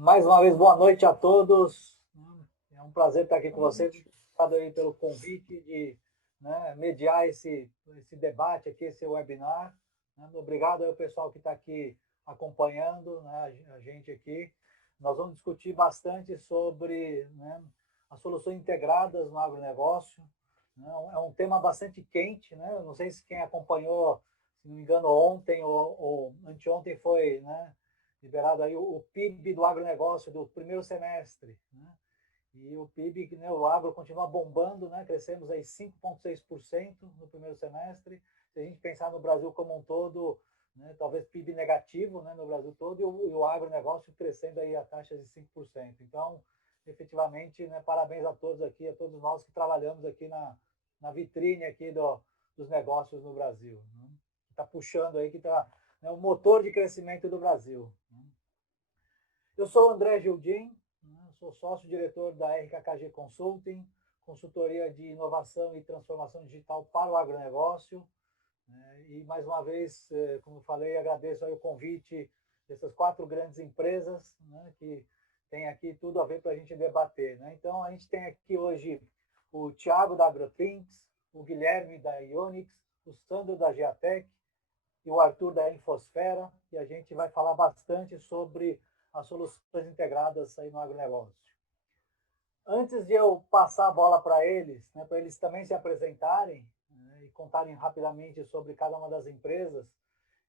Mais uma vez, boa noite a todos. É um prazer estar aqui com vocês. Obrigado aí pelo convite de mediar esse debate aqui, esse webinar. Obrigado ao pessoal que está aqui acompanhando a gente aqui. Nós vamos discutir bastante sobre as soluções integradas no agronegócio. É um tema bastante quente. Eu não sei se quem acompanhou, se não me engano, ontem ou anteontem foi liberado aí o PIB do agronegócio do primeiro semestre. E o PIB, o agro continua bombando, crescemos aí 5,6% no primeiro semestre. Se a gente pensar no Brasil como um todo, talvez PIB negativo no Brasil todo, e o agronegócio crescendo aí a taxas de 5%. Então, efetivamente, parabéns a todos aqui, a todos nós que trabalhamos aqui na vitrine aqui dos negócios no Brasil. Que está puxando aí, que está o motor de crescimento do Brasil. Eu sou o André Gildin, sou sócio-diretor da RKKG Consulting, consultoria de inovação e transformação digital para o agronegócio. E, mais uma vez, como falei, agradeço aí o convite dessas 4 grandes empresas que tem aqui tudo a ver para a gente debater. Então, a gente tem aqui hoje o Thiago da AgroThinks, o Guilherme da Ionix, o Sandro da Geatec, e o Arthur da Infosfera, e a gente vai falar bastante sobre as soluções integradas aí no agronegócio. Antes de eu passar a bola para eles também se apresentarem e contarem rapidamente sobre cada uma das empresas,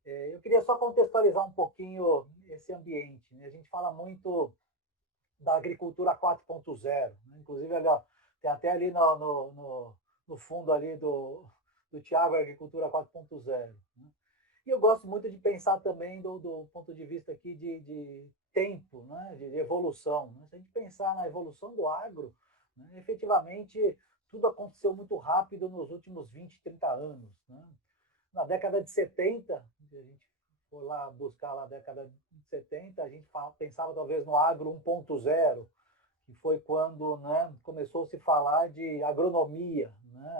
eu queria só contextualizar um pouquinho esse ambiente. A gente fala muito da agricultura 4.0, inclusive tem até ali no fundo ali do Thiago, Agricultura 4.0. E eu gosto muito de pensar também do ponto de vista aqui de tempo, de evolução. Se a gente pensar na evolução do agro, efetivamente tudo aconteceu muito rápido nos últimos 20, 30 anos. Na década de 70, se a gente for lá buscar lá a década de 70, a gente pensava talvez no agro 1.0, que foi quando começou a se falar de agronomia,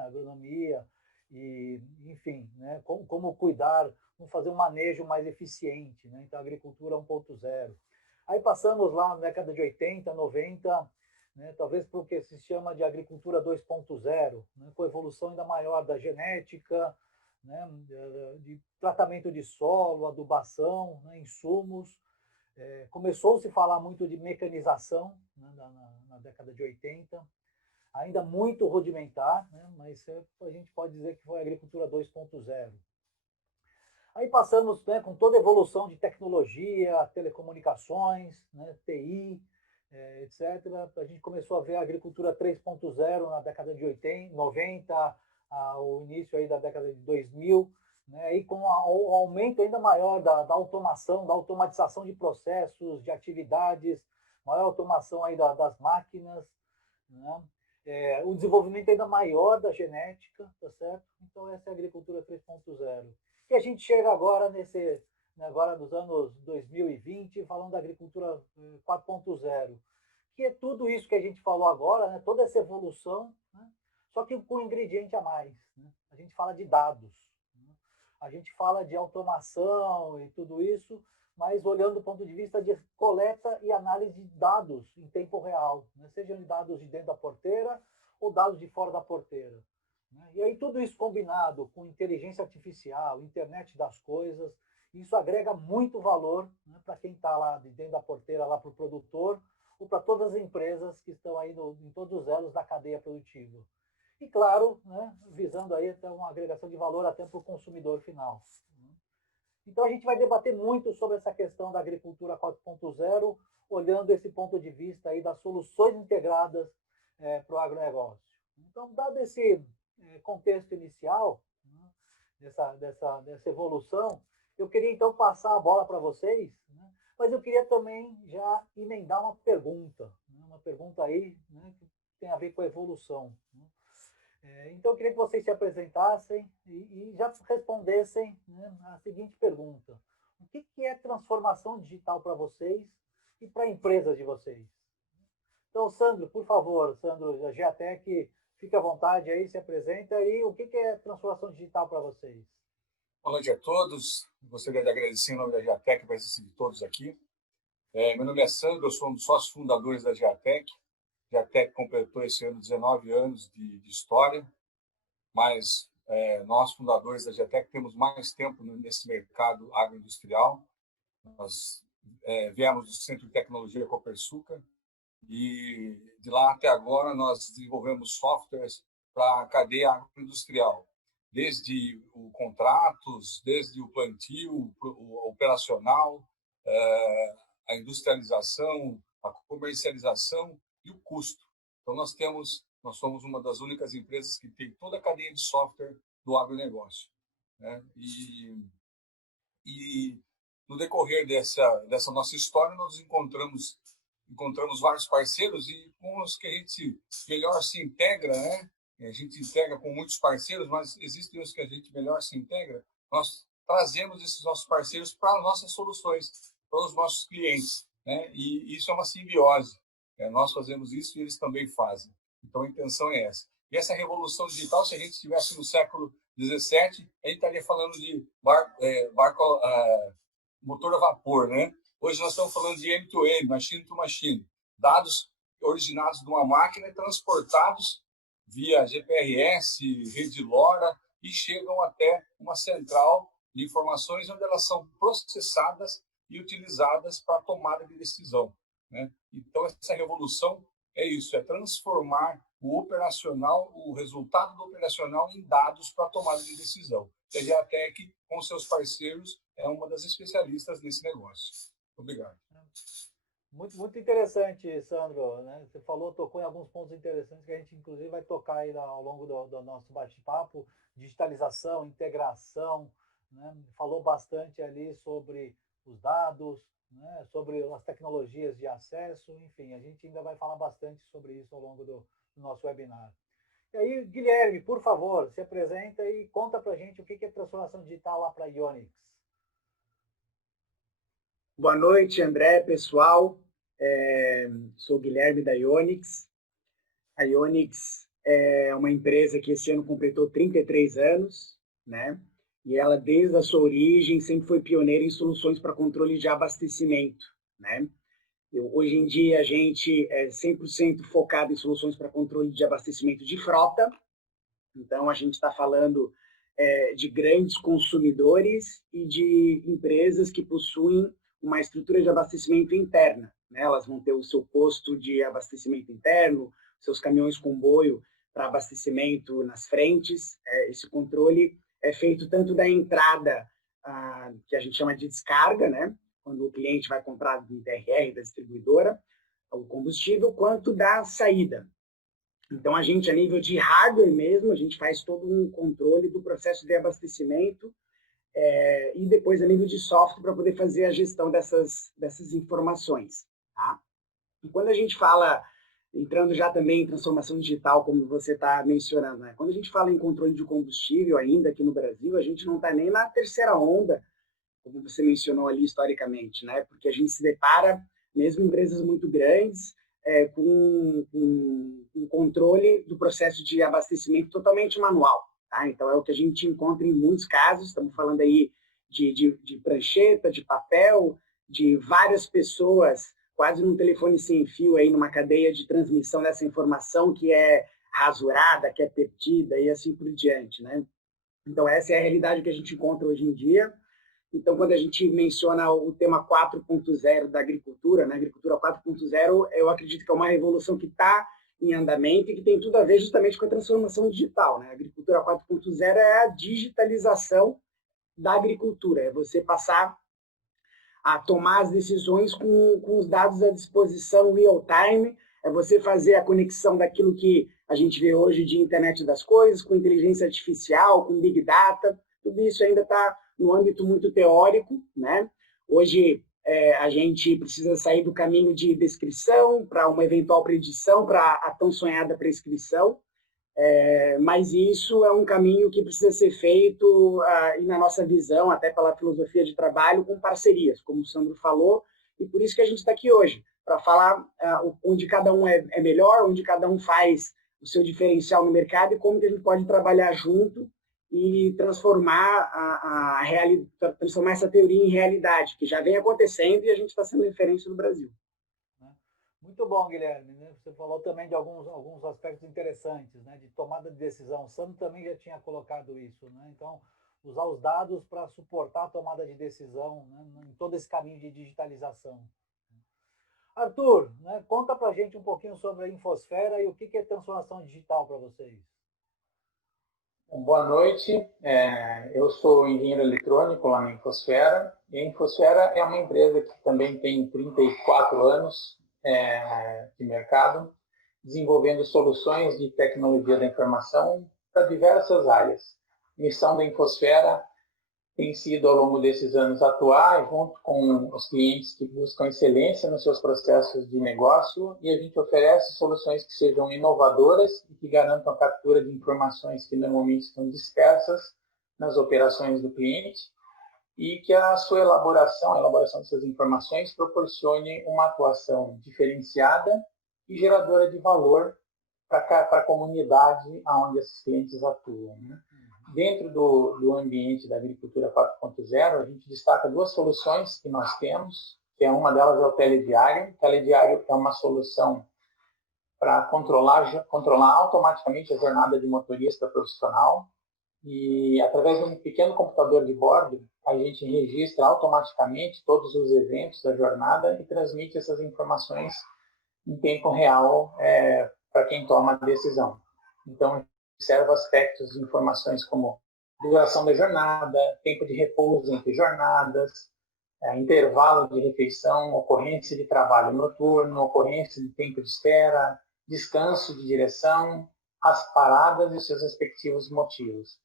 agronomia e, enfim, como cuidar, como fazer um manejo mais eficiente, então agricultura 1.0. Aí passamos lá na década de 80, 90, talvez para o que se chama de agricultura 2.0, com evolução ainda maior da genética, de tratamento de solo, adubação, insumos. Começou-se a falar muito de mecanização na década de 80, ainda muito rudimentar, mas a gente pode dizer que foi a agricultura 2.0. Aí passamos com toda a evolução de tecnologia, telecomunicações, TI, etc. A gente começou a ver a agricultura 3.0 na década de 80, 90, o início aí da década de 2000, e com o aumento ainda maior da automação, da automatização de processos, de atividades, maior automação aí das máquinas, o desenvolvimento ainda maior da genética, tá certo? Então essa é a agricultura 3.0. E a gente chega agora agora nos anos 2020, falando da agricultura 4.0, que é tudo isso que a gente falou agora, toda essa evolução, só que com um ingrediente a mais. A gente fala de dados, a gente fala de automação e tudo isso, mas olhando do ponto de vista de coleta e análise de dados em tempo real, sejam dados de dentro da porteira ou dados de fora da porteira. E aí tudo isso combinado com inteligência artificial, internet das coisas, isso agrega muito valor para quem está lá de dentro da porteira, lá para o produtor, ou para todas as empresas que estão aí em todos os elos da cadeia produtiva. E claro, visando aí até uma agregação de valor até para o consumidor final. Então a gente vai debater muito sobre essa questão da agricultura 4.0, olhando esse ponto de vista aí das soluções integradas para o agronegócio. Então, dado esse contexto inicial, dessa evolução, eu queria então passar a bola para vocês, mas eu queria também já emendar uma pergunta aí que tem a ver com a evolução. Então, eu queria que vocês se apresentassem e já respondessem a seguinte pergunta. O que é transformação digital para vocês e para a empresa de vocês? Então, Sandro, por favor, Sandro, da Geatec, fique à vontade aí, se apresenta. E o que é transformação digital para vocês? Boa noite a todos. Gostaria de agradecer em nome da Geatec a presença de todos aqui. Meu nome é Sandro, eu sou um dos sócios fundadores da Geatec. A Geatec completou esse ano 19 anos de história, mas nós, fundadores da Geatec, temos mais tempo nesse mercado agroindustrial. Nós viemos do Centro de Tecnologia Copersucar e de lá até agora nós desenvolvemos softwares para a cadeia agroindustrial, desde o contratos, desde o plantio, o operacional, a industrialização, a comercialização e o custo. Então nós somos uma das únicas empresas que tem toda a cadeia de software do agronegócio, né? E no decorrer dessa nossa história nós encontramos vários parceiros e com os que a gente melhor se integra, né? A gente integra com muitos parceiros, mas existem os que a gente melhor se integra. Nós trazemos esses nossos parceiros para as nossas soluções, para os nossos clientes, né? E isso é uma simbiose. Nós fazemos isso e eles também fazem. Então a intenção é essa. E essa revolução digital, se a gente estivesse no século 17, a gente estaria falando de motor a vapor, né? Hoje nós estamos falando de M2M, machine to machine. Dados originados de uma máquina e transportados via GPRS, rede LoRa e chegam até uma central de informações onde elas são processadas e utilizadas para a tomada de decisão, né? Então, essa revolução é isso, é transformar o operacional, o resultado do operacional em dados para a tomada de decisão. E a Geatec, com seus parceiros, é uma das especialistas nesse negócio. Obrigado. Muito, muito interessante, Sandro, né? Você tocou em alguns pontos interessantes que a gente, inclusive, vai tocar aí ao longo do nosso bate-papo, digitalização, integração, né? Falou bastante ali sobre os dados, né? Sobre as tecnologias de acesso, enfim, a gente ainda vai falar bastante sobre isso ao longo do nosso webinar. E aí, Guilherme, por favor, se apresenta e conta para a gente o que é transformação digital lá para a Ionix. Boa noite, André, pessoal. Sou Guilherme da Ionix. A Ionix é uma empresa que esse ano completou 33 anos, né? E ela, desde a sua origem, sempre foi pioneira em soluções para controle de abastecimento, né? Hoje em dia, a gente é 100% focado em soluções para controle de abastecimento de frota. Então, a gente está falando de grandes consumidores e de empresas que possuem uma estrutura de abastecimento interna, né? Elas vão ter o seu posto de abastecimento interno, seus caminhões comboio para abastecimento nas frentes. Esse controle é feito tanto da entrada, que a gente chama de descarga, né? Quando o cliente vai comprar do TRR, da distribuidora, o combustível, quanto da saída. Então, a gente, a nível de hardware mesmo, a gente faz todo um controle do processo de abastecimento e depois a nível de software para poder fazer a gestão dessas informações. Tá? E quando a gente fala, entrando já também em transformação digital, como você está mencionando, né? Quando a gente fala em controle de combustível ainda aqui no Brasil, a gente não está nem na terceira onda, como você mencionou ali historicamente, né? Porque a gente se depara, mesmo em empresas muito grandes, com um controle do processo de abastecimento totalmente manual. Tá? Então, é o que a gente encontra em muitos casos. Estamos falando aí de prancheta, de papel, de várias pessoas quase num telefone sem fio, aí, numa cadeia de transmissão dessa informação que é rasurada, que é perdida e assim por diante. Né? Então, essa é a realidade que a gente encontra hoje em dia. Então, quando a gente menciona o tema 4.0 da agricultura, né, agricultura 4.0, eu acredito que é uma revolução que está em andamento e que tem tudo a ver justamente com a transformação digital. Né? A agricultura 4.0 é a digitalização da agricultura, é você passar a tomar as decisões com os dados à disposição real time, é você fazer a conexão daquilo que a gente vê hoje de internet das coisas, com inteligência artificial, com big data, tudo isso ainda está no âmbito muito teórico, né? Hoje a gente precisa sair do caminho de descrição para uma eventual predição, para a tão sonhada prescrição, mas isso é um caminho que precisa ser feito, e na nossa visão, até pela filosofia de trabalho, com parcerias, como o Sandro falou, e por isso que a gente está aqui hoje, para falar onde cada um é melhor, onde cada um faz o seu diferencial no mercado e como que a gente pode trabalhar junto e transformar essa teoria em realidade, que já vem acontecendo e a gente está sendo referência no Brasil. Muito bom, Guilherme. Né? Você falou também de alguns aspectos interessantes, né? De tomada de decisão. O Sandro também já tinha colocado isso. Né? Então, usar os dados para suportar a tomada de decisão, né? Em todo esse caminho de digitalização. Arthur, né? Conta para a gente um pouquinho sobre a Infosfera e o que é transformação digital para vocês. Boa noite, eu sou engenheiro eletrônico lá na Infosfera, e a Infosfera é uma empresa que também tem 34 anos de mercado, desenvolvendo soluções de tecnologia da informação para diversas áreas. A missão da Infosfera tem sido, ao longo desses anos, atuar junto com os clientes que buscam excelência nos seus processos de negócio, e a gente oferece soluções que sejam inovadoras e que garantam a captura de informações que normalmente estão dispersas nas operações do cliente, e que a sua elaboração, a elaboração dessas informações, proporcione uma atuação diferenciada e geradora de valor para a comunidade onde esses clientes atuam, né? Dentro do ambiente da agricultura 4.0, a gente destaca duas soluções que nós temos, que uma delas é o telediário. O telediário é uma solução para controlar automaticamente a jornada de motorista profissional, e através de um pequeno computador de bordo, a gente registra automaticamente todos os eventos da jornada e transmite essas informações em tempo real para quem toma a decisão. Então, observa aspectos de informações como duração da jornada, tempo de repouso entre jornadas, intervalo de refeição, ocorrência de trabalho noturno, ocorrência de tempo de espera, descanso de direção, as paradas e os seus respectivos motivos.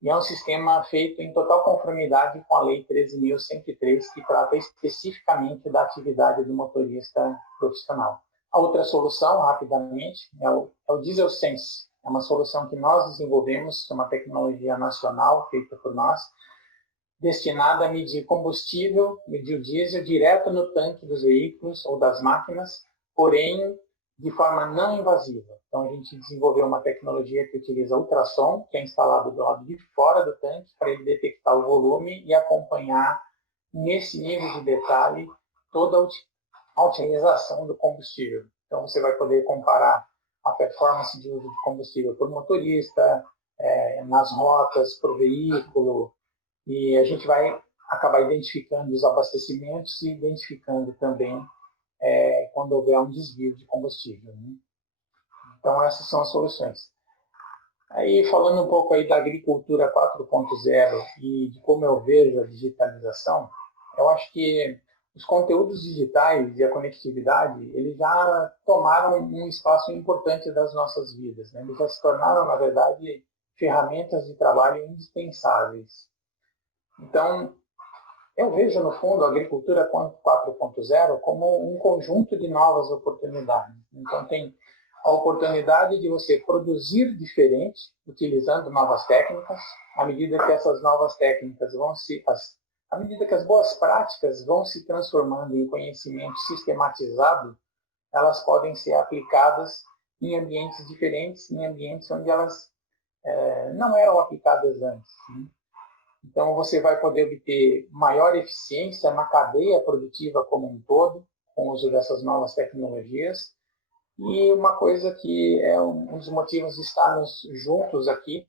E é um sistema feito em total conformidade com a Lei 13.103, que trata especificamente da atividade do motorista profissional. A outra solução, rapidamente, é o Diesel Sense. É uma solução que nós desenvolvemos, é uma tecnologia nacional feita por nós, destinada a medir combustível, medir o diesel direto no tanque dos veículos ou das máquinas, porém de forma não invasiva. Então, a gente desenvolveu uma tecnologia que utiliza ultrassom, que é instalado do lado de fora do tanque, para ele detectar o volume e acompanhar, nesse nível de detalhe, toda a utilização do combustível. Então, você vai poder comparar a performance de uso de combustível por motorista, nas rotas, para o veículo, e a gente vai acabar identificando os abastecimentos e identificando também quando houver um desvio de combustível, né? Então, essas são as soluções. Aí, falando um pouco aí da agricultura 4.0 e de como eu vejo a digitalização, eu acho que os conteúdos digitais e a conectividade, eles já tomaram um espaço importante das nossas vidas, né? Eles já se tornaram, na verdade, ferramentas de trabalho indispensáveis. Então, eu vejo, no fundo, a agricultura 4.0 como um conjunto de novas oportunidades. Então, tem a oportunidade de você produzir diferente, utilizando novas técnicas, à medida que essas novas técnicas à medida que as boas práticas vão se transformando em conhecimento sistematizado, elas podem ser aplicadas em ambientes diferentes, em ambientes onde elas não eram aplicadas antes, né? Então, você vai poder obter maior eficiência na cadeia produtiva como um todo, com o uso dessas novas tecnologias. E uma coisa que é um dos motivos de estarmos juntos aqui,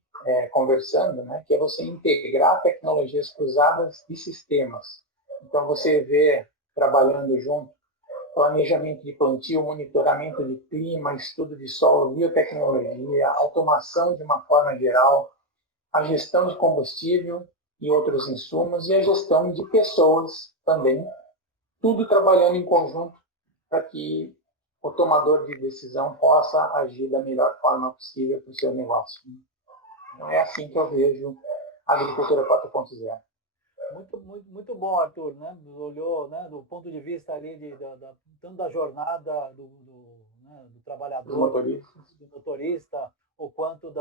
conversando, né, que é você integrar tecnologias cruzadas e sistemas. Então, você vê, trabalhando junto, planejamento de plantio, monitoramento de clima, estudo de solo, biotecnologia, automação de uma forma geral, a gestão de combustível e outros insumos, e a gestão de pessoas também, tudo trabalhando em conjunto para que o tomador de decisão possa agir da melhor forma possível para o seu negócio. Então, é assim que eu vejo a agricultura 4.0. Muito bom, Arthur, né? Olhou, né, do ponto de vista ali tanto da jornada do trabalhador, do motorista, ou quanto do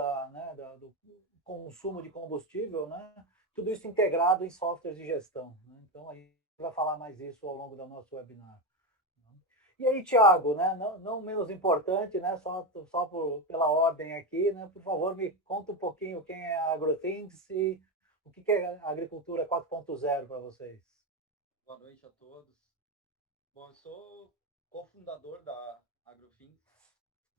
consumo de combustível, né? Tudo isso integrado em softwares de gestão, né? Então, a gente vai falar mais isso ao longo do nosso webinar. E aí, Thiago, né, não menos importante, né, pela ordem aqui, né, por favor, me conta um pouquinho quem é a AgroThings e o que é a agricultura 4.0 para vocês. Boa noite a todos. Bom, eu sou cofundador da AgroFins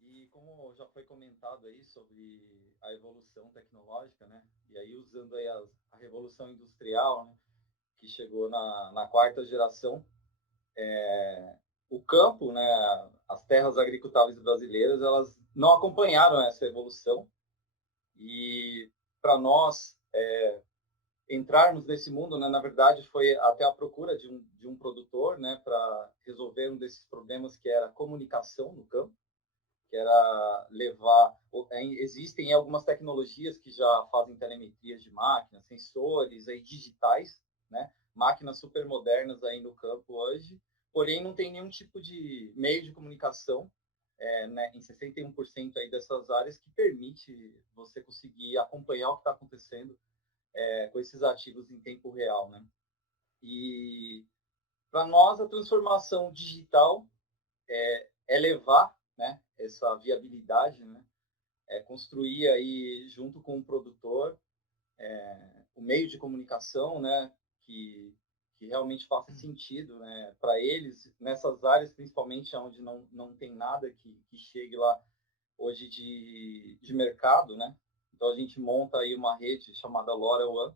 e como já foi comentado aí sobre a evolução tecnológica, né, e aí usando aí a revolução industrial, né, que chegou na quarta geração, o campo, né, as terras agricultáveis brasileiras, elas não acompanharam essa evolução e para nós entrarmos nesse mundo, né, na verdade foi até a procura de um produtor, né, para resolver um desses problemas que era a comunicação no campo, que era levar... Existem algumas tecnologias que já fazem telemetrias de máquinas, sensores aí digitais, né, máquinas super modernas aí no campo hoje, porém não tem nenhum tipo de meio de comunicação né, em 61% aí dessas áreas que permite você conseguir acompanhar o que está acontecendo com esses ativos em tempo real, né? E para nós a transformação digital é levar, né, essa viabilidade, né, construir aí junto com o produtor o meio de comunicação, né, que realmente faça sentido, né, para eles nessas áreas, principalmente onde não tem nada que chegue lá hoje de mercado, né? Então a gente monta aí uma rede chamada LoRaWAN,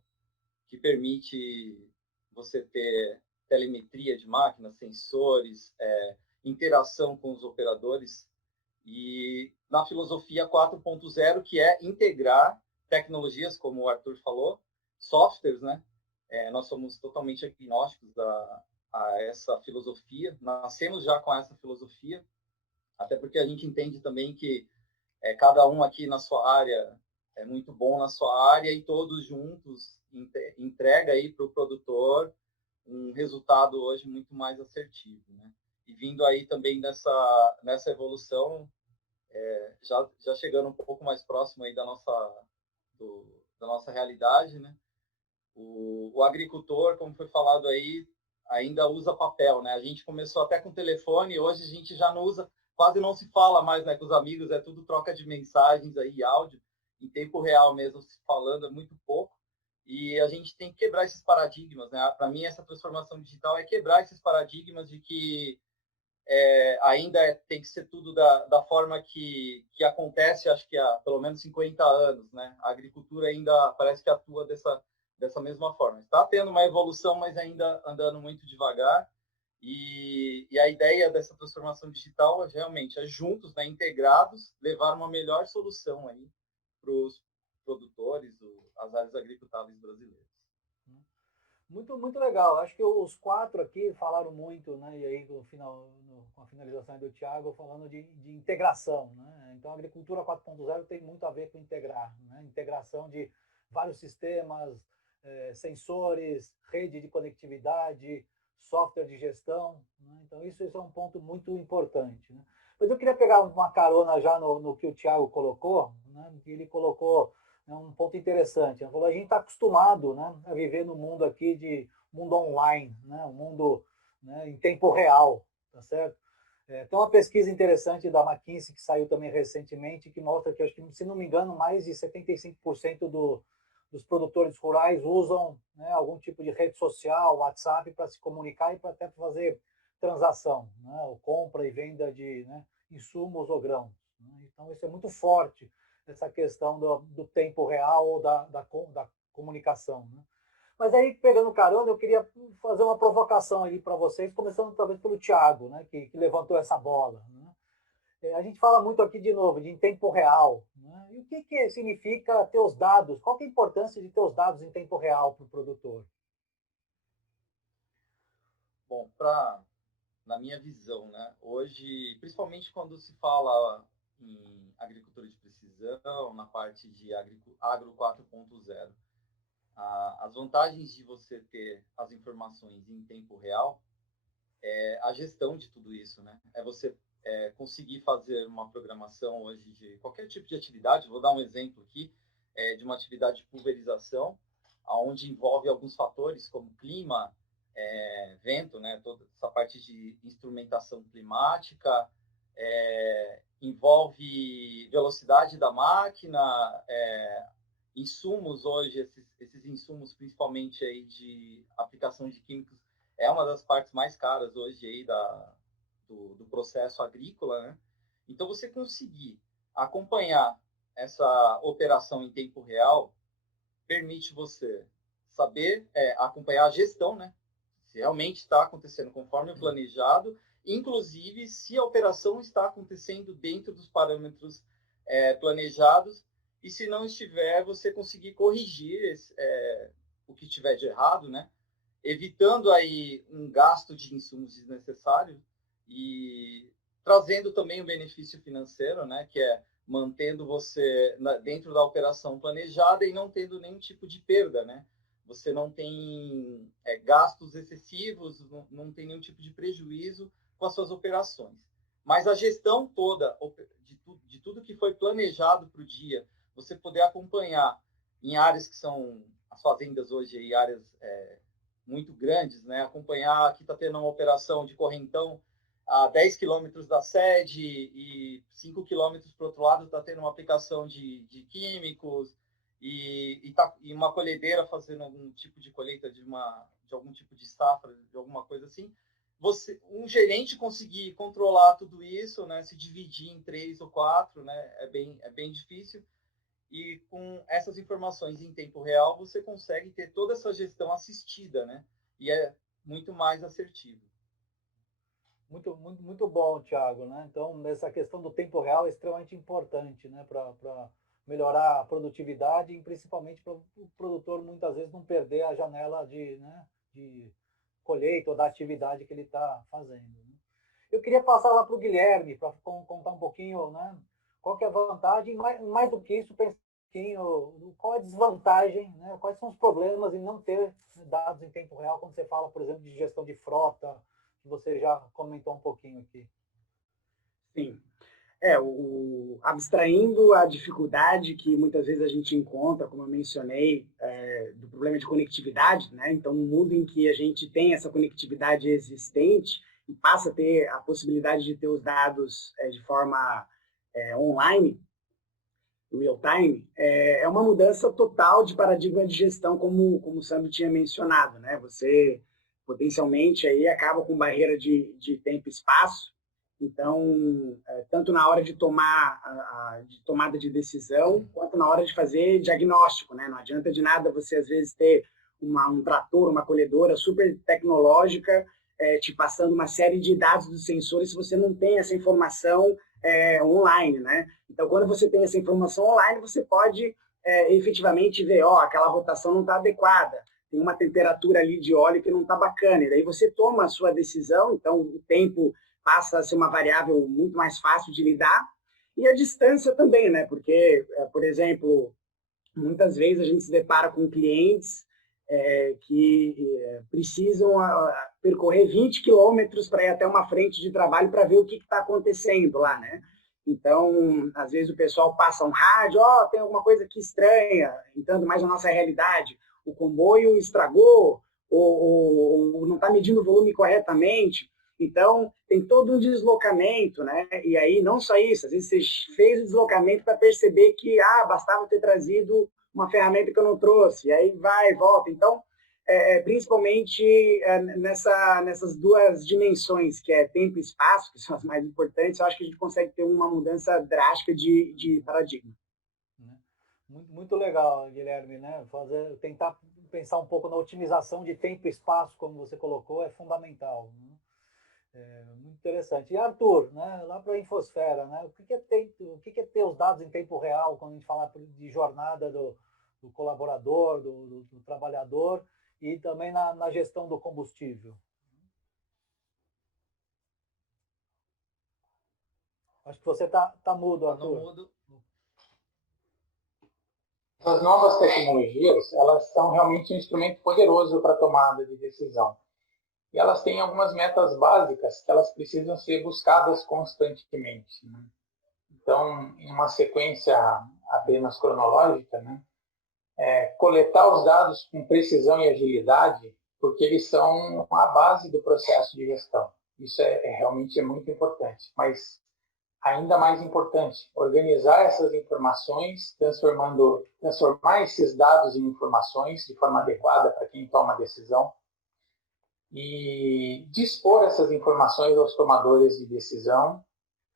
que permite você ter telemetria de máquinas, sensores, interação com os operadores, e na filosofia 4.0, que é integrar tecnologias, como o Arthur falou, softwares, né? Nós somos totalmente agnósticos a essa filosofia, nascemos já com essa filosofia, até porque a gente entende também que cada um aqui na sua área é muito bom na sua área e todos juntos entrega aí para o produtor um resultado hoje muito mais assertivo, né? E vindo aí também nessa evolução, já chegando um pouco mais próximo aí da nossa realidade, né? O agricultor, como foi falado aí, ainda usa papel, né? A gente começou até com telefone, hoje a gente já não usa, quase não se fala mais, né, com os amigos, é tudo troca de mensagens aí, áudio, em tempo real mesmo, se falando, é muito pouco. E a gente tem que quebrar esses paradigmas, né? Para mim, essa transformação digital é quebrar esses paradigmas de que ainda tem que ser tudo da forma que acontece, acho que há pelo menos 50 anos, né? A agricultura ainda parece que atua dessa mesma forma. Está tendo uma evolução, mas ainda andando muito devagar. E a ideia dessa transformação digital realmente juntos, né, integrados, levar uma melhor solução aí para os produtores, as áreas agricultáveis brasileiras. Muito, muito legal. Acho que os quatro aqui falaram muito, né? E aí com a finalização do Thiago, falando de integração, né? Então a agricultura 4.0 tem muito a ver com integrar, né? Integração de vários sistemas, sensores, rede de conectividade, software de gestão, né? Então isso é um ponto muito importante, né? Mas eu queria pegar uma carona já no que o Thiago colocou, né? Que ele colocou um ponto interessante. Ele falou, a gente está acostumado, né, a viver no mundo aqui de mundo online, né, um mundo, né, em tempo real, tá certo? Tem uma pesquisa interessante da McKinsey que saiu também recentemente que mostra que, acho que, se não me engano, mais de 75% dos produtores rurais usam, né, algum tipo de rede social, WhatsApp, para se comunicar e até para fazer transação, né, ou compra e venda de, né, insumos ou grãos. Né? Então, isso é muito forte, essa questão do tempo real ou da comunicação. Né? Mas aí, pegando carona, eu queria fazer uma provocação aí para vocês, começando talvez pelo Thiago, né, que levantou essa bola. Né? A gente fala muito aqui, de novo, de em tempo real. Né? E o que significa ter os dados? Qual que é a importância de ter os dados em tempo real para o produtor? Bom, na minha visão, né, hoje, principalmente quando se fala em agricultura de precisão, na parte de agro 4.0, as vantagens de você ter as informações em tempo real é a gestão de tudo isso, né? É você conseguir fazer uma programação hoje de qualquer tipo de atividade. Vou dar um exemplo aqui de uma atividade de pulverização, onde envolve alguns fatores como clima, vento, né? Toda essa parte de instrumentação climática, envolve velocidade da máquina, insumos hoje, esses insumos principalmente aí de aplicação de químicos, é uma das partes mais caras hoje aí do processo agrícola, né? Então, você conseguir acompanhar essa operação em tempo real permite você saber acompanhar a gestão, né? Se realmente está acontecendo conforme o planejado, inclusive se a operação está acontecendo dentro dos parâmetros planejados, e se não estiver, você conseguir corrigir o que tiver de errado, né? Evitando aí um gasto de insumos desnecessário e trazendo também o benefício financeiro, né? Que é mantendo você dentro da operação planejada e não tendo nenhum tipo de perda, né? Você não tem gastos excessivos, não tem nenhum tipo de prejuízo com as suas operações. Mas a gestão toda de tudo que foi planejado para o dia, você poder acompanhar em áreas que são as fazendas hoje, aí, áreas muito grandes, né? Acompanhar que está tendo uma operação de correntão a 10 quilômetros da sede e 5 quilômetros para o outro lado está tendo uma aplicação de químicos e uma colhedeira fazendo algum tipo de colheita de algum tipo de safra, de alguma coisa assim. Um gerente conseguir controlar tudo isso, né, se dividir em 3 ou 4, né, é bem difícil. E com essas informações em tempo real, você consegue ter toda essa gestão assistida, né? E é muito mais assertivo. Muito, muito, muito bom, Thiago, né? Então, essa questão do tempo real é extremamente importante, né? Para melhorar a produtividade e principalmente para o produtor muitas vezes não perder a janela de colheita ou da atividade que ele está fazendo. Né? Eu queria passar lá para o Guilherme para contar um pouquinho, né? Qual que é a vantagem, mais do que isso, pensar um pouquinho qual é a desvantagem, né? Quais são os problemas em não ter dados em tempo real quando você fala, por exemplo, de gestão de frota, que você já comentou um pouquinho aqui. Sim. Abstraindo a dificuldade que muitas vezes a gente encontra, como eu mencionei, do problema de conectividade, né? Então, no mundo em que a gente tem essa conectividade existente e passa a ter a possibilidade de ter os dados de forma online, real time, é uma mudança total de paradigma de gestão, como o Sandro tinha mencionado, né? Você potencialmente aí acaba com barreira de tempo e espaço. Então, tanto na hora de tomada de decisão, quanto na hora de fazer diagnóstico, né? Não adianta de nada você, às vezes, ter um trator, uma colhedora super tecnológica, te passando uma série de dados dos sensores se você não tem essa informação online, né? Então, quando você tem essa informação online, você pode efetivamente ver, aquela rotação não está adequada, tem uma temperatura ali de óleo que não está bacana, e daí você toma a sua decisão, então o tempo passa a ser uma variável muito mais fácil de lidar, e a distância também, né? Porque, por exemplo, muitas vezes a gente se depara com clientes que precisam percorrer 20 quilômetros para ir até uma frente de trabalho para ver o que está acontecendo lá, né? Então, às vezes o pessoal passa um rádio, tem alguma coisa aqui estranha, entrando mais na nossa realidade, o comboio estragou, ou não está medindo o volume corretamente. Então, tem todo um deslocamento, né? E aí, não só isso, às vezes você fez o deslocamento para perceber que bastava ter trazido uma ferramenta que eu não trouxe, e aí vai e volta. Então, principalmente nessas duas dimensões, que é tempo e espaço, que são as mais importantes, eu acho que a gente consegue ter uma mudança drástica de paradigma. Muito, muito legal, Guilherme, né? Tentar pensar um pouco na otimização de tempo e espaço, como você colocou, é fundamental. Né? Muito interessante. E Arthur, né, lá para a Infosfera, né, o que é ter os dados em tempo real quando a gente fala de jornada do colaborador, do trabalhador e também na gestão do combustível? Acho que você está mudo, Arthur. Mudo. As novas tecnologias, elas são realmente um instrumento poderoso para a tomada de decisão. E elas têm algumas metas básicas que elas precisam ser buscadas constantemente. Né? Então, em uma sequência apenas cronológica, né? Coletar os dados com precisão e agilidade porque eles são a base do processo de gestão. Isso realmente é muito importante, mas ainda mais importante, organizar essas informações, transformar esses dados em informações de forma adequada para quem toma a decisão e dispor essas informações aos tomadores de decisão,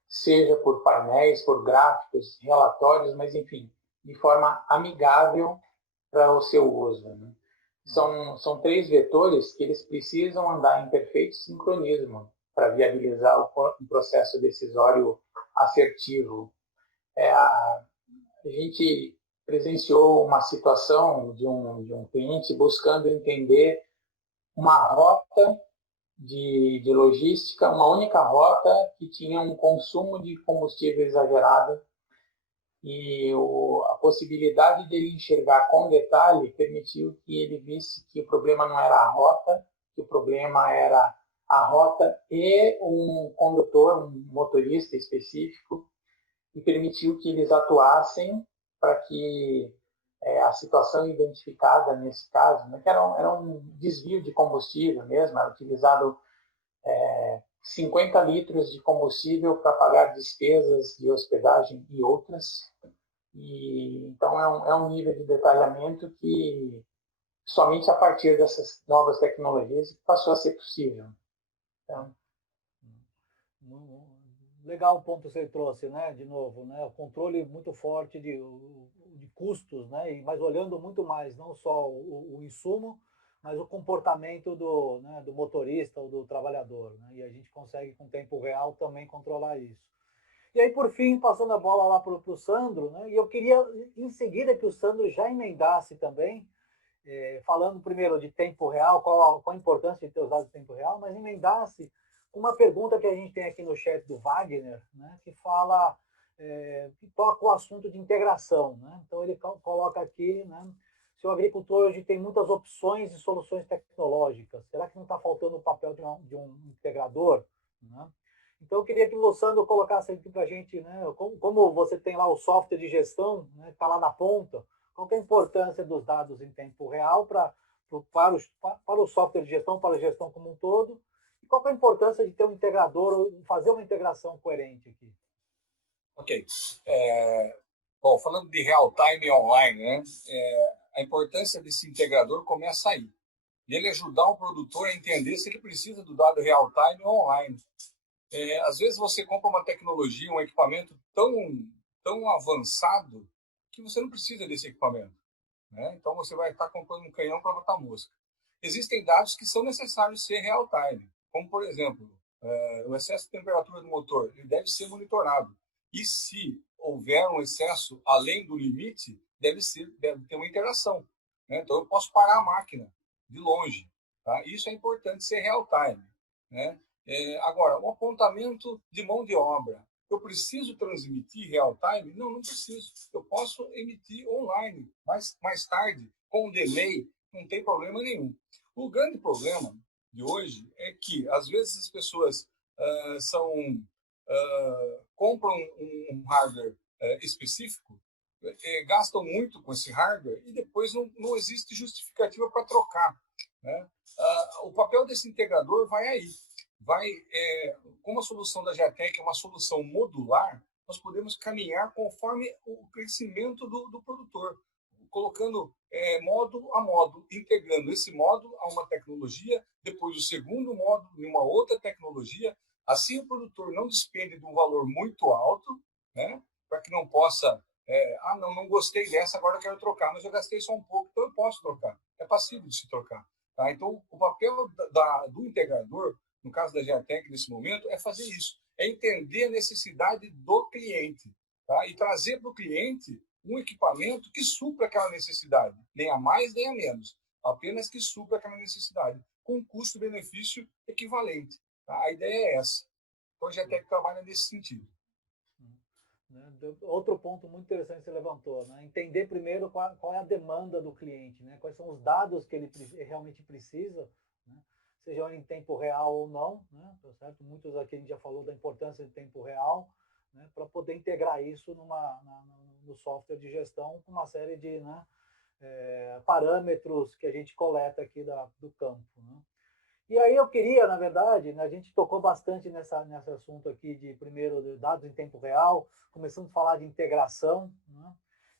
seja por painéis, por gráficos, relatórios, mas enfim, de forma amigável para o seu uso. Né? São 3 vetores que eles precisam andar em perfeito sincronismo para viabilizar um processo decisório assertivo. A gente presenciou uma situação de um cliente buscando entender uma rota de logística, uma única rota que tinha um consumo de combustível exagerado e a possibilidade dele enxergar com detalhe permitiu que ele visse que o problema não era a rota, que o problema era a rota e um condutor, um motorista específico, e permitiu que eles atuassem para que a situação identificada nesse caso, né, que era um desvio de combustível mesmo, era utilizado 50 litros de combustível para pagar despesas de hospedagem e outras. E, então é um nível de detalhamento que somente a partir dessas novas tecnologias passou a ser possível. Então, legal o ponto que você trouxe, né? De novo, né? O controle muito forte de custos, né? Mas olhando muito mais, não só o insumo, mas o comportamento do motorista ou do trabalhador, né? E a gente consegue, com tempo real, também controlar isso. E aí, por fim, passando a bola lá para o Sandro, né? E eu queria, em seguida, que o Sandro já emendasse também, falando primeiro de tempo real, qual a importância de ter os dados de tempo real, mas emendasse uma pergunta que a gente tem aqui no chat do Wagner, né, que fala, que toca o assunto de integração. Né? Então, ele coloca aqui, né, se o agricultor hoje tem muitas opções e soluções tecnológicas, será que não está faltando o papel de um integrador? Né? Então, eu queria que o Sandro colocasse aqui para a gente, né, como você tem lá o software de gestão, né, que está lá na ponta, qual que é a importância dos dados em tempo real para o software de gestão, para a gestão como um todo, e qual que é a importância de ter um integrador ou fazer uma integração coerente aqui? Ok. Bom, falando de real-time online, né, a importância desse integrador começa aí. Ele ajudar o produtor a entender se ele precisa do dado real-time ou online. Às vezes você compra uma tecnologia, um equipamento tão avançado que você não precisa desse equipamento. Né? Então você vai estar comprando um canhão para matar mosca. Existem dados que são necessários ser real-time, como por exemplo, o excesso de temperatura do motor, ele deve ser monitorado. E se houver um excesso além do limite, deve ter uma interação. Né? Então eu posso parar a máquina de longe. Tá? Isso é importante ser real-time. Né? Agora, um apontamento de mão de obra. Eu preciso transmitir real-time? Não preciso. Eu posso emitir online, mais tarde, com um delay, não tem problema nenhum. O grande problema de hoje é que, às vezes, as pessoas compram um hardware específico, gastam muito com esse hardware e depois não existe justificativa para trocar. Né? O papel desse integrador vai aí. Como a solução da Jatec é uma solução modular, nós podemos caminhar conforme o crescimento do produtor, colocando módulo a módulo, integrando esse módulo a uma tecnologia, depois o segundo módulo em uma outra tecnologia. Assim o produtor não despende de um valor muito alto, né, para que não possa, não gostei dessa, agora eu quero trocar, mas eu gastei só um pouco, então eu posso trocar. É passível de se trocar. Tá? Então, o papel do integrador, no caso da Geatec, nesse momento, é fazer isso. É entender a necessidade do cliente. Tá? E trazer para o cliente um equipamento que supra aquela necessidade. Nem a mais, nem a menos. Apenas que supra aquela necessidade. Com um custo-benefício equivalente. Tá? A ideia é essa. Então, a Geatec trabalha nesse sentido. Outro ponto muito interessante que você levantou, né? Entender primeiro qual é a demanda do cliente, né? Quais são os dados que ele realmente precisa, né? Seja em tempo real ou não, né? Tá certo? Muitos aqui a gente já falou da importância de tempo real, né? Para poder integrar isso no software de gestão com uma série de, né, parâmetros que a gente coleta aqui do campo, né? E aí eu queria, na verdade, né, a gente tocou bastante nesse assunto aqui de, primeiro, de dados em tempo real, começando a falar de integração, né?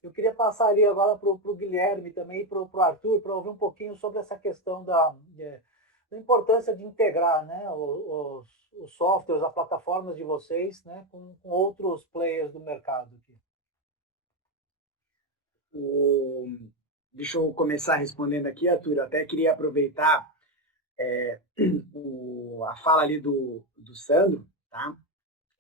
Eu queria passar ali agora para o Guilherme também e para o Arthur, para ouvir um pouquinho sobre essa questão da importância de integrar, né, os softwares, as plataformas de vocês, né, com outros players do mercado aqui. Deixa eu começar respondendo aqui, Arthur. Eu até queria aproveitar a fala ali do Sandro, tá?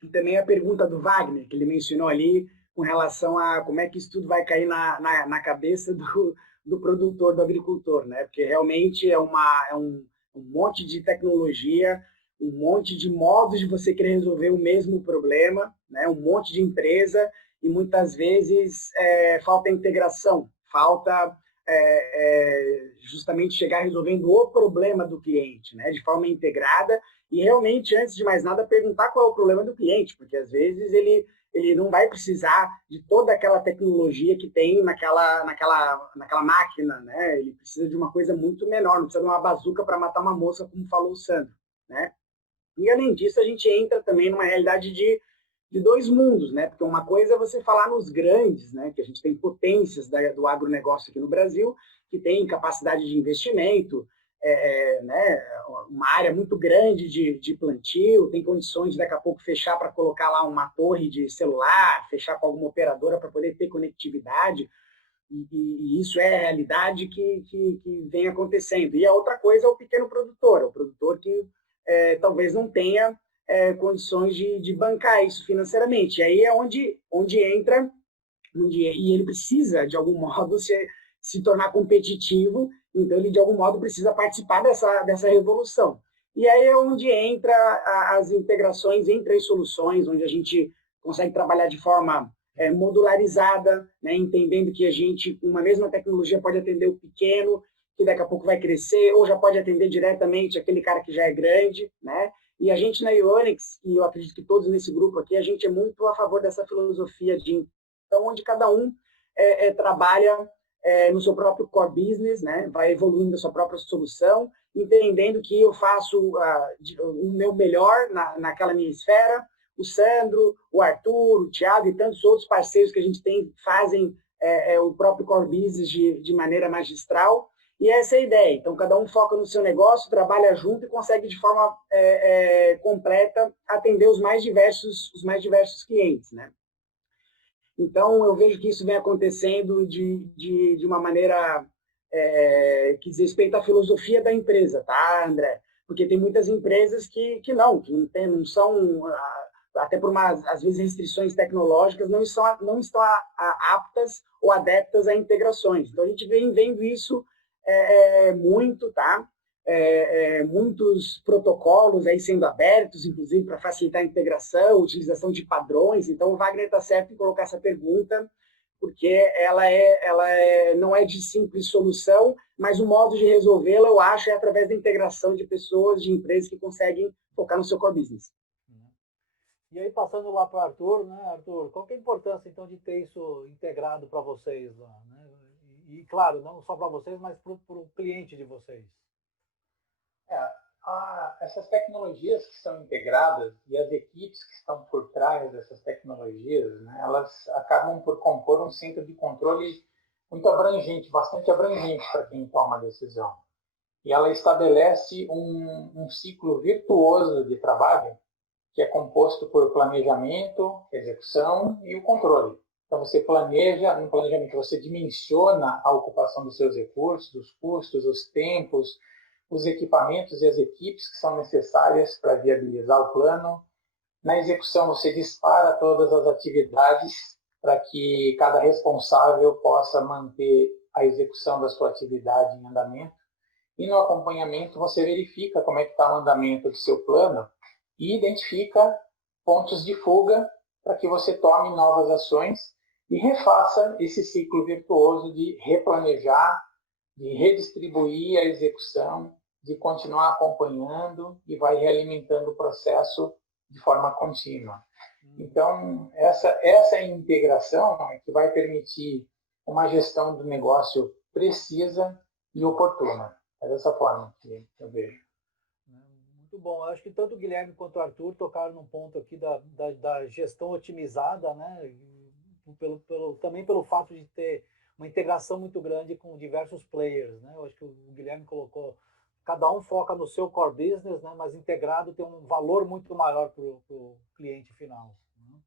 E também a pergunta do Wagner, que ele mencionou ali com relação a como é que isso tudo vai cair na cabeça do produtor, do agricultor, né? Porque realmente é um monte de tecnologia, um monte de modos de você querer resolver o mesmo problema, né? Um monte de empresa e muitas vezes falta integração, falta justamente chegar resolvendo o problema do cliente, né? De forma integrada e realmente, antes de mais nada, perguntar qual é o problema do cliente, porque às vezes ele não vai precisar de toda aquela tecnologia que tem naquela máquina, né? Ele precisa de uma coisa muito menor, não precisa de uma bazuca para matar uma moça, como falou o Sandro, né? E além disso, a gente entra também numa realidade de dois mundos, né? Porque uma coisa é você falar nos grandes, né? Que a gente tem potências do agronegócio aqui no Brasil, que tem capacidade de investimento, né? Uma área muito grande de plantio, tem condições de daqui a pouco fechar para colocar lá uma torre de celular, fechar com alguma operadora para poder ter conectividade, e isso é a realidade que vem acontecendo. E a outra coisa é o pequeno produtor, o produtor que talvez não tenha condições de bancar isso financeiramente. E aí é onde entra, e ele precisa, de algum modo, se tornar competitivo, então ele, de algum modo, precisa participar dessa revolução. E aí é onde entra as integrações entre as soluções, onde a gente consegue trabalhar de forma modularizada, né, entendendo que a gente, com uma mesma tecnologia, pode atender o pequeno, que daqui a pouco vai crescer, ou já pode atender diretamente aquele cara que já é grande, né? E a gente na Ionix, e eu acredito que todos nesse grupo aqui, a gente é muito a favor dessa filosofia então, onde cada um trabalha no seu próprio core business, né? Vai evoluindo a sua própria solução, entendendo que eu faço o meu melhor naquela minha esfera, o Sandro, o Arthur, o Thiago e tantos outros parceiros que a gente tem fazem o próprio core business de maneira magistral. E essa é a ideia. Então, cada um foca no seu negócio, trabalha junto e consegue, de forma completa, atender os mais diversos clientes, né? Então, eu vejo que isso vem acontecendo de uma maneira que diz respeito à filosofia da empresa, tá, André? Porque tem muitas empresas que não são, até por às vezes, restrições tecnológicas, não estão aptas ou adeptas a integrações. Então, a gente vem vendo isso muito, tá? Muitos protocolos aí sendo abertos, inclusive para facilitar a integração, utilização de padrões. Então, o Wagner está certo em colocar essa pergunta, porque ela não é de simples solução, mas o modo de resolvê-la, eu acho, é através da integração de pessoas, de empresas que conseguem focar no seu core business. E aí, passando lá para o Arthur, né, Arthur, qual que é a importância, então, de ter isso integrado para vocês lá, né? E, claro, não só para vocês, mas para o cliente de vocês. Essas tecnologias que são integradas e as equipes que estão por trás dessas tecnologias, né, elas acabam por compor um centro de controle muito abrangente, bastante abrangente para quem toma a decisão. E ela estabelece um ciclo virtuoso de trabalho que é composto por planejamento, execução e o controle. Então, você planeja, no planejamento você dimensiona a ocupação dos seus recursos, os custos, os tempos, os equipamentos e as equipes que são necessárias para viabilizar o plano. Na execução, você dispara todas as atividades para que cada responsável possa manter a execução da sua atividade em andamento. E no acompanhamento, você verifica como é que está o andamento do seu plano e identifica pontos de fuga para que você tome novas ações e refaça esse ciclo virtuoso de replanejar, de redistribuir a execução, de continuar acompanhando e vai realimentando o processo de forma contínua. Então, essa integração é que vai permitir uma gestão do negócio precisa e oportuna. É dessa forma que eu vejo. Muito bom. Eu acho que tanto o Guilherme quanto o Arthur tocaram num ponto aqui da gestão otimizada, né? Também pelo fato de ter uma integração muito grande com diversos players, né? Eu acho que o Guilherme colocou, cada um foca no seu core business, né? Mas integrado tem um valor muito maior para o cliente final. Né?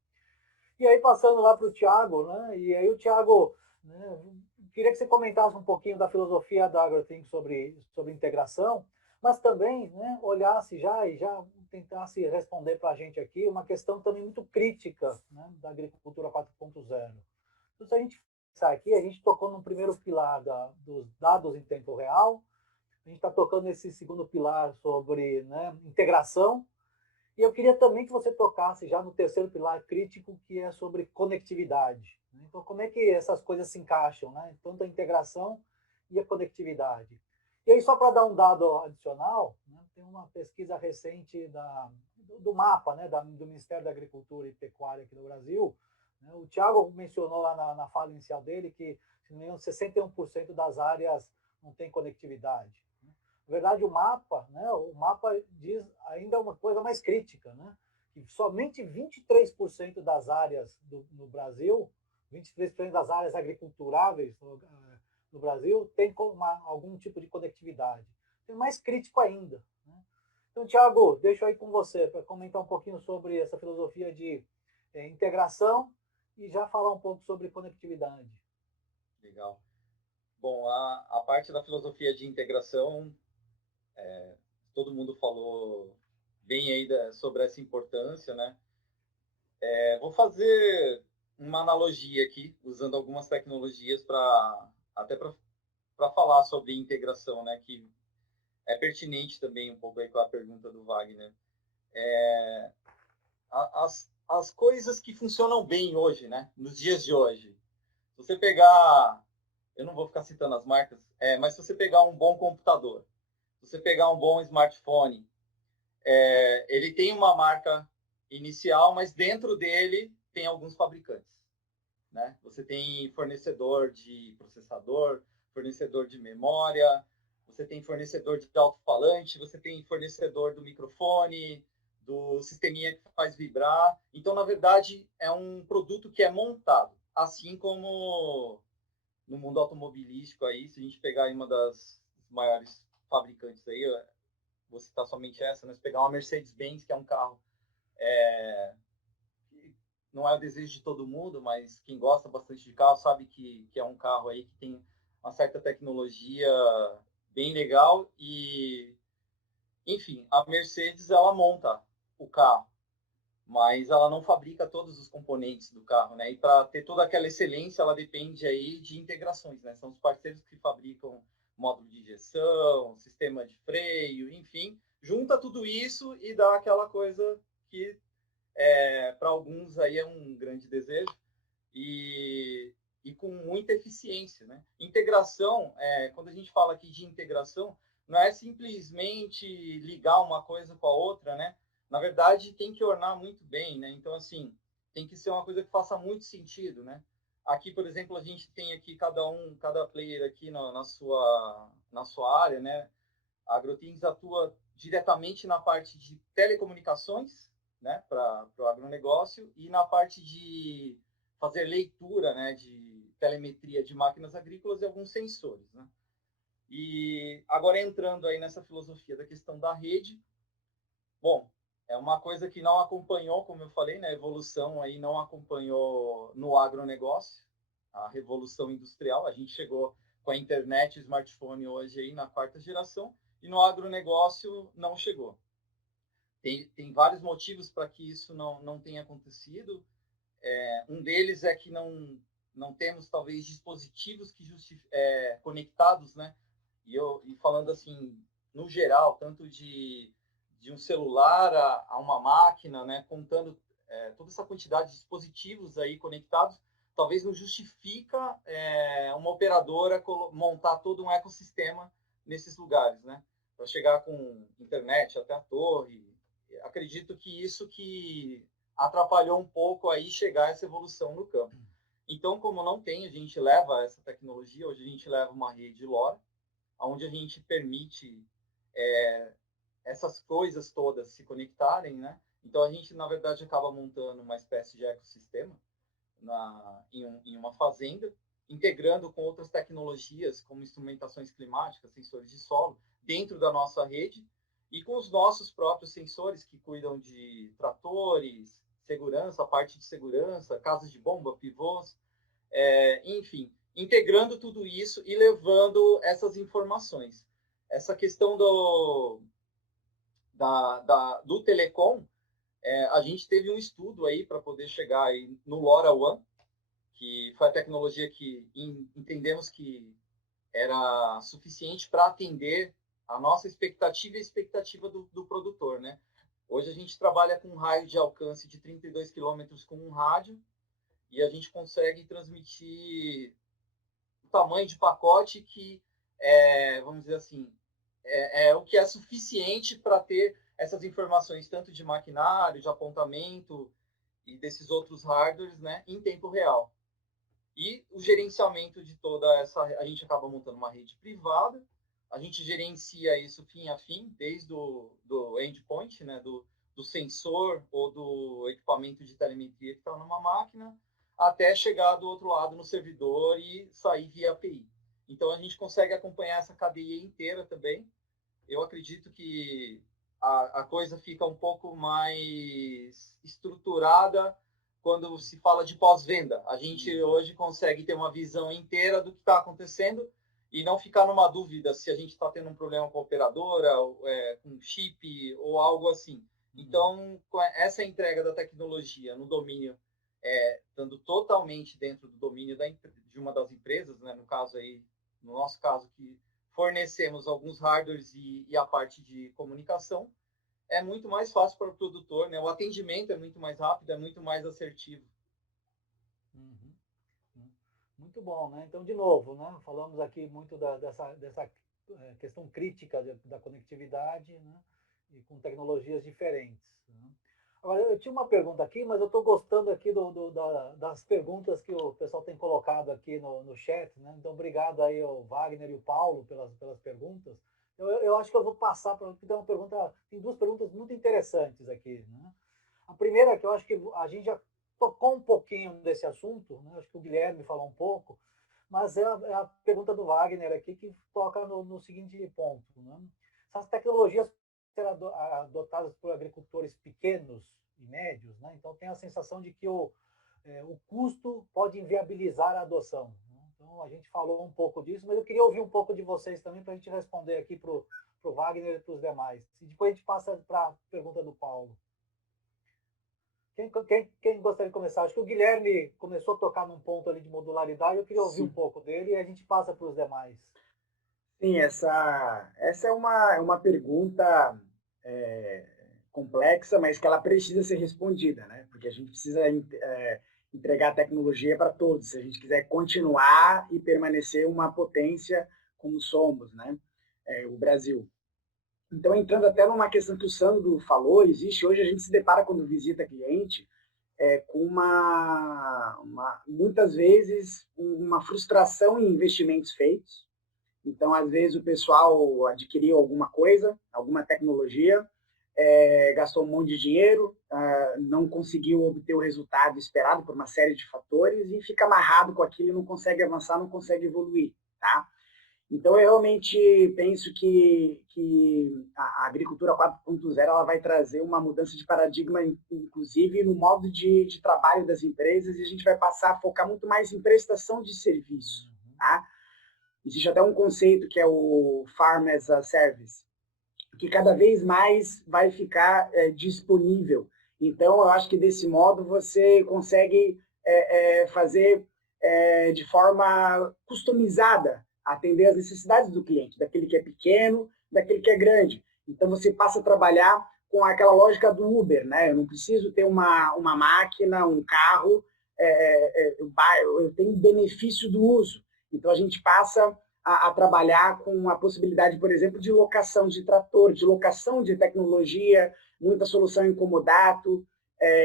E aí, passando lá para o Thiago, né? E aí o Thiago, né? Queria que você comentasse um pouquinho da filosofia da AgroThink sobre integração, mas também, né, olhasse e já tentasse responder para a gente aqui uma questão também muito crítica, né, da agricultura 4.0. Então, se a gente pensar aqui, a gente tocou no primeiro pilar dos dados em tempo real, a gente está tocando nesse segundo pilar sobre, né, integração, e eu queria também que você tocasse já no terceiro pilar crítico, que é sobre conectividade. Então, como é que essas coisas se encaixam, né? Tanto a integração e a conectividade. E aí, só para dar um dado adicional, né, tem uma pesquisa recente do MAPA, né, do Ministério da Agricultura e Pecuária aqui no Brasil. Né, o Thiago mencionou lá na fala inicial dele que, se não me engano, 61% das áreas não tem conectividade. Na verdade, o mapa diz ainda uma coisa mais crítica, né? Que somente 23% das áreas no Brasil, 23% das áreas agriculturáveis no Brasil tem algum tipo de conectividade. Tem mais crítico ainda. Né? Então, Thiago, deixo aí com você para comentar um pouquinho sobre essa filosofia de integração e já falar um pouco sobre conectividade. Legal. Bom, a parte da filosofia de integração, todo mundo falou bem aí sobre essa importância, né? Vou fazer uma analogia aqui, usando algumas tecnologias para falar sobre integração, né? Que é pertinente também um pouco aí com a pergunta do Wagner. As coisas que funcionam bem hoje, né? Nos dias de hoje. Se você pegar, eu não vou ficar citando as marcas, mas se você pegar um bom computador, se você pegar um bom smartphone, ele tem uma marca inicial, mas dentro dele tem alguns fabricantes. Né? Você tem fornecedor de processador, fornecedor de memória, você tem fornecedor de alto-falante, você tem fornecedor do microfone, do sisteminha que faz vibrar. Então, na verdade, é um produto que é montado. Assim como no mundo automobilístico, aí, se a gente pegar uma das maiores fabricantes aí, vou citar somente essa, né? Se pegar uma Mercedes-Benz, que é um carro, não é o desejo de todo mundo, mas quem gosta bastante de carro sabe que é um carro aí que tem uma certa tecnologia bem legal e, enfim, a Mercedes, ela monta o carro, mas ela não fabrica todos os componentes do carro, né? E para ter toda aquela excelência, ela depende aí de integrações, né? São os parceiros que fabricam módulo de injeção, sistema de freio, enfim, junta tudo isso e dá aquela coisa que para alguns aí é um grande desejo e com muita eficiência, né? Integração, quando a gente fala aqui de integração, não é simplesmente ligar uma coisa com a outra, né? Na verdade, tem que ornar muito bem, né? Então, assim, tem que ser uma coisa que faça muito sentido, né? Aqui, por exemplo, a gente tem aqui cada player aqui na sua área, né? A AgroThings atua diretamente na parte de telecomunicações, né, para o agronegócio, e na parte de fazer leitura, né, de telemetria de máquinas agrícolas e alguns sensores, né? E agora entrando aí nessa filosofia da questão da rede, bom, é uma coisa que não acompanhou, como eu falei, né, a evolução aí não acompanhou no agronegócio, a revolução industrial, a gente chegou com a internet e o smartphone hoje aí na 4ª geração, e no agronegócio não chegou. Tem vários motivos para que isso não tenha acontecido. Um deles é que não temos, talvez, dispositivos que conectados, né? E falando assim, no geral, tanto de um celular a uma máquina, né? Contando toda essa quantidade de dispositivos aí conectados, talvez não justifica uma operadora montar todo um ecossistema nesses lugares, né? Para chegar com internet até a torre. Acredito que isso que atrapalhou um pouco aí chegar essa evolução no campo. Então, como não tem, a gente leva essa tecnologia, hoje a gente leva uma rede LoRa, onde a gente permite essas coisas todas se conectarem, né? Então, a gente, na verdade, acaba montando uma espécie de ecossistema em uma fazenda, integrando com outras tecnologias, como instrumentações climáticas, sensores de solo, dentro da nossa rede, e com os nossos próprios sensores que cuidam de tratores, segurança, a parte de segurança, casas de bomba, pivôs, enfim, integrando tudo isso e levando essas informações. Essa questão do telecom, a gente teve um estudo aí para poder chegar aí no LoRaWAN, que foi a tecnologia que entendemos que era suficiente para atender a nossa expectativa e a expectativa do produtor, né? Hoje a gente trabalha com um raio de alcance de 32 quilômetros com um rádio e a gente consegue transmitir o tamanho de pacote que, vamos dizer assim, o que é suficiente para ter essas informações tanto de maquinário, de apontamento e desses outros hardwares, né, em tempo real. E o gerenciamento de toda essa... A gente acaba montando uma rede privada, a gente gerencia isso fim a fim, desde do endpoint, né, do sensor ou do equipamento de telemetria que está numa máquina, até chegar do outro lado no servidor e sair via API. Então, a gente consegue acompanhar essa cadeia inteira também. Eu acredito que a coisa fica um pouco mais estruturada quando se fala de pós-venda. A gente hoje consegue ter uma visão inteira do que está acontecendo e não ficar numa dúvida se a gente está tendo um problema com a operadora, com chip ou algo assim. Então, com essa entrega da tecnologia no domínio, estando totalmente dentro do domínio de uma das empresas, né, no nosso caso, que fornecemos alguns hardwares e a parte de comunicação, é muito mais fácil para o produtor, né? O atendimento é muito mais rápido, é muito mais assertivo. Muito bom, né? Então, de novo, né? Falamos aqui muito dessa questão crítica da conectividade, né? E com tecnologias diferentes. Né? Agora, eu tinha uma pergunta aqui, mas eu estou gostando aqui das perguntas que o pessoal tem colocado aqui no chat, né? Então, obrigado aí ao Wagner e o Paulo pelas perguntas. Eu acho que eu vou passar para tem duas perguntas muito interessantes aqui, né? A primeira é que eu acho que a gente já tocou um pouquinho desse assunto, né? Acho que o Guilherme falou um pouco, mas é a pergunta do Wagner aqui que toca no seguinte ponto, né? Essas tecnologias serão adotadas por agricultores pequenos e médios, né? Então tem a sensação de que o custo pode inviabilizar a adoção. Então, a gente falou um pouco disso, mas eu queria ouvir um pouco de vocês também para a gente responder aqui para o Wagner e para os demais. E depois a gente passa para a pergunta do Paulo. Quem gostaria de começar? Acho que o Guilherme começou a tocar num ponto ali de modularidade, eu queria ouvir um pouco dele e a gente passa para os demais. Sim, essa é uma pergunta complexa, mas que ela precisa ser respondida, né? Porque a gente precisa entregar tecnologia para todos, se a gente quiser continuar e permanecer uma potência como somos, né? O Brasil. Então, entrando até numa questão que o Sandro falou, existe hoje, a gente se depara quando visita cliente com muitas vezes, uma frustração em investimentos feitos. Então, às vezes, o pessoal adquiriu alguma coisa, alguma tecnologia, gastou um monte de dinheiro, não conseguiu obter o resultado esperado por uma série de fatores e fica amarrado com aquilo, não consegue avançar, não consegue evoluir, tá? Então, eu realmente penso que a agricultura 4.0 ela vai trazer uma mudança de paradigma, inclusive no modo de trabalho das empresas, e a gente vai passar a focar muito mais em prestação de serviço, tá? Existe até um conceito que é o Farm as a Service, que cada vez mais vai ficar disponível. Então, eu acho que desse modo você consegue fazer de forma customizada, atender as necessidades do cliente, daquele que é pequeno, daquele que é grande. Então, você passa a trabalhar com aquela lógica do Uber, né? Eu não preciso ter uma máquina, um carro, eu tenho benefício do uso. Então, a gente passa a trabalhar com a possibilidade, por exemplo, de locação de trator, de locação de tecnologia, muita solução em comodato,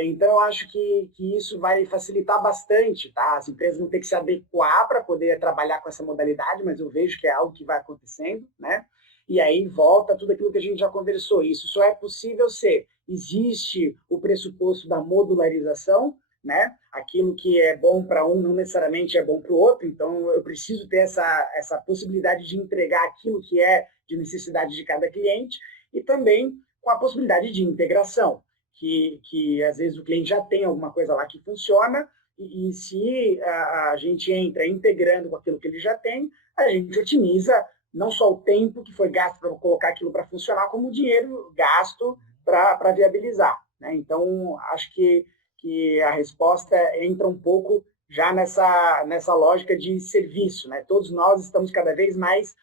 Então, eu acho que isso vai facilitar bastante, tá? As empresas vão ter que se adequar para poder trabalhar com essa modalidade, mas eu vejo que é algo que vai acontecendo, né? E aí volta tudo aquilo que a gente já conversou. Isso só é possível se existe o pressuposto da modularização, né? Aquilo que é bom para um não necessariamente é bom para o outro, então eu preciso ter essa possibilidade de entregar aquilo que é de necessidade de cada cliente e também com a possibilidade de integração, que às vezes o cliente já tem alguma coisa lá que funciona e se a gente entra integrando com aquilo que ele já tem, a gente otimiza não só o tempo que foi gasto para colocar aquilo para funcionar, como o dinheiro gasto para viabilizar, né? Então, acho que a resposta entra um pouco já nessa lógica de serviço, né? Todos nós estamos cada vez mais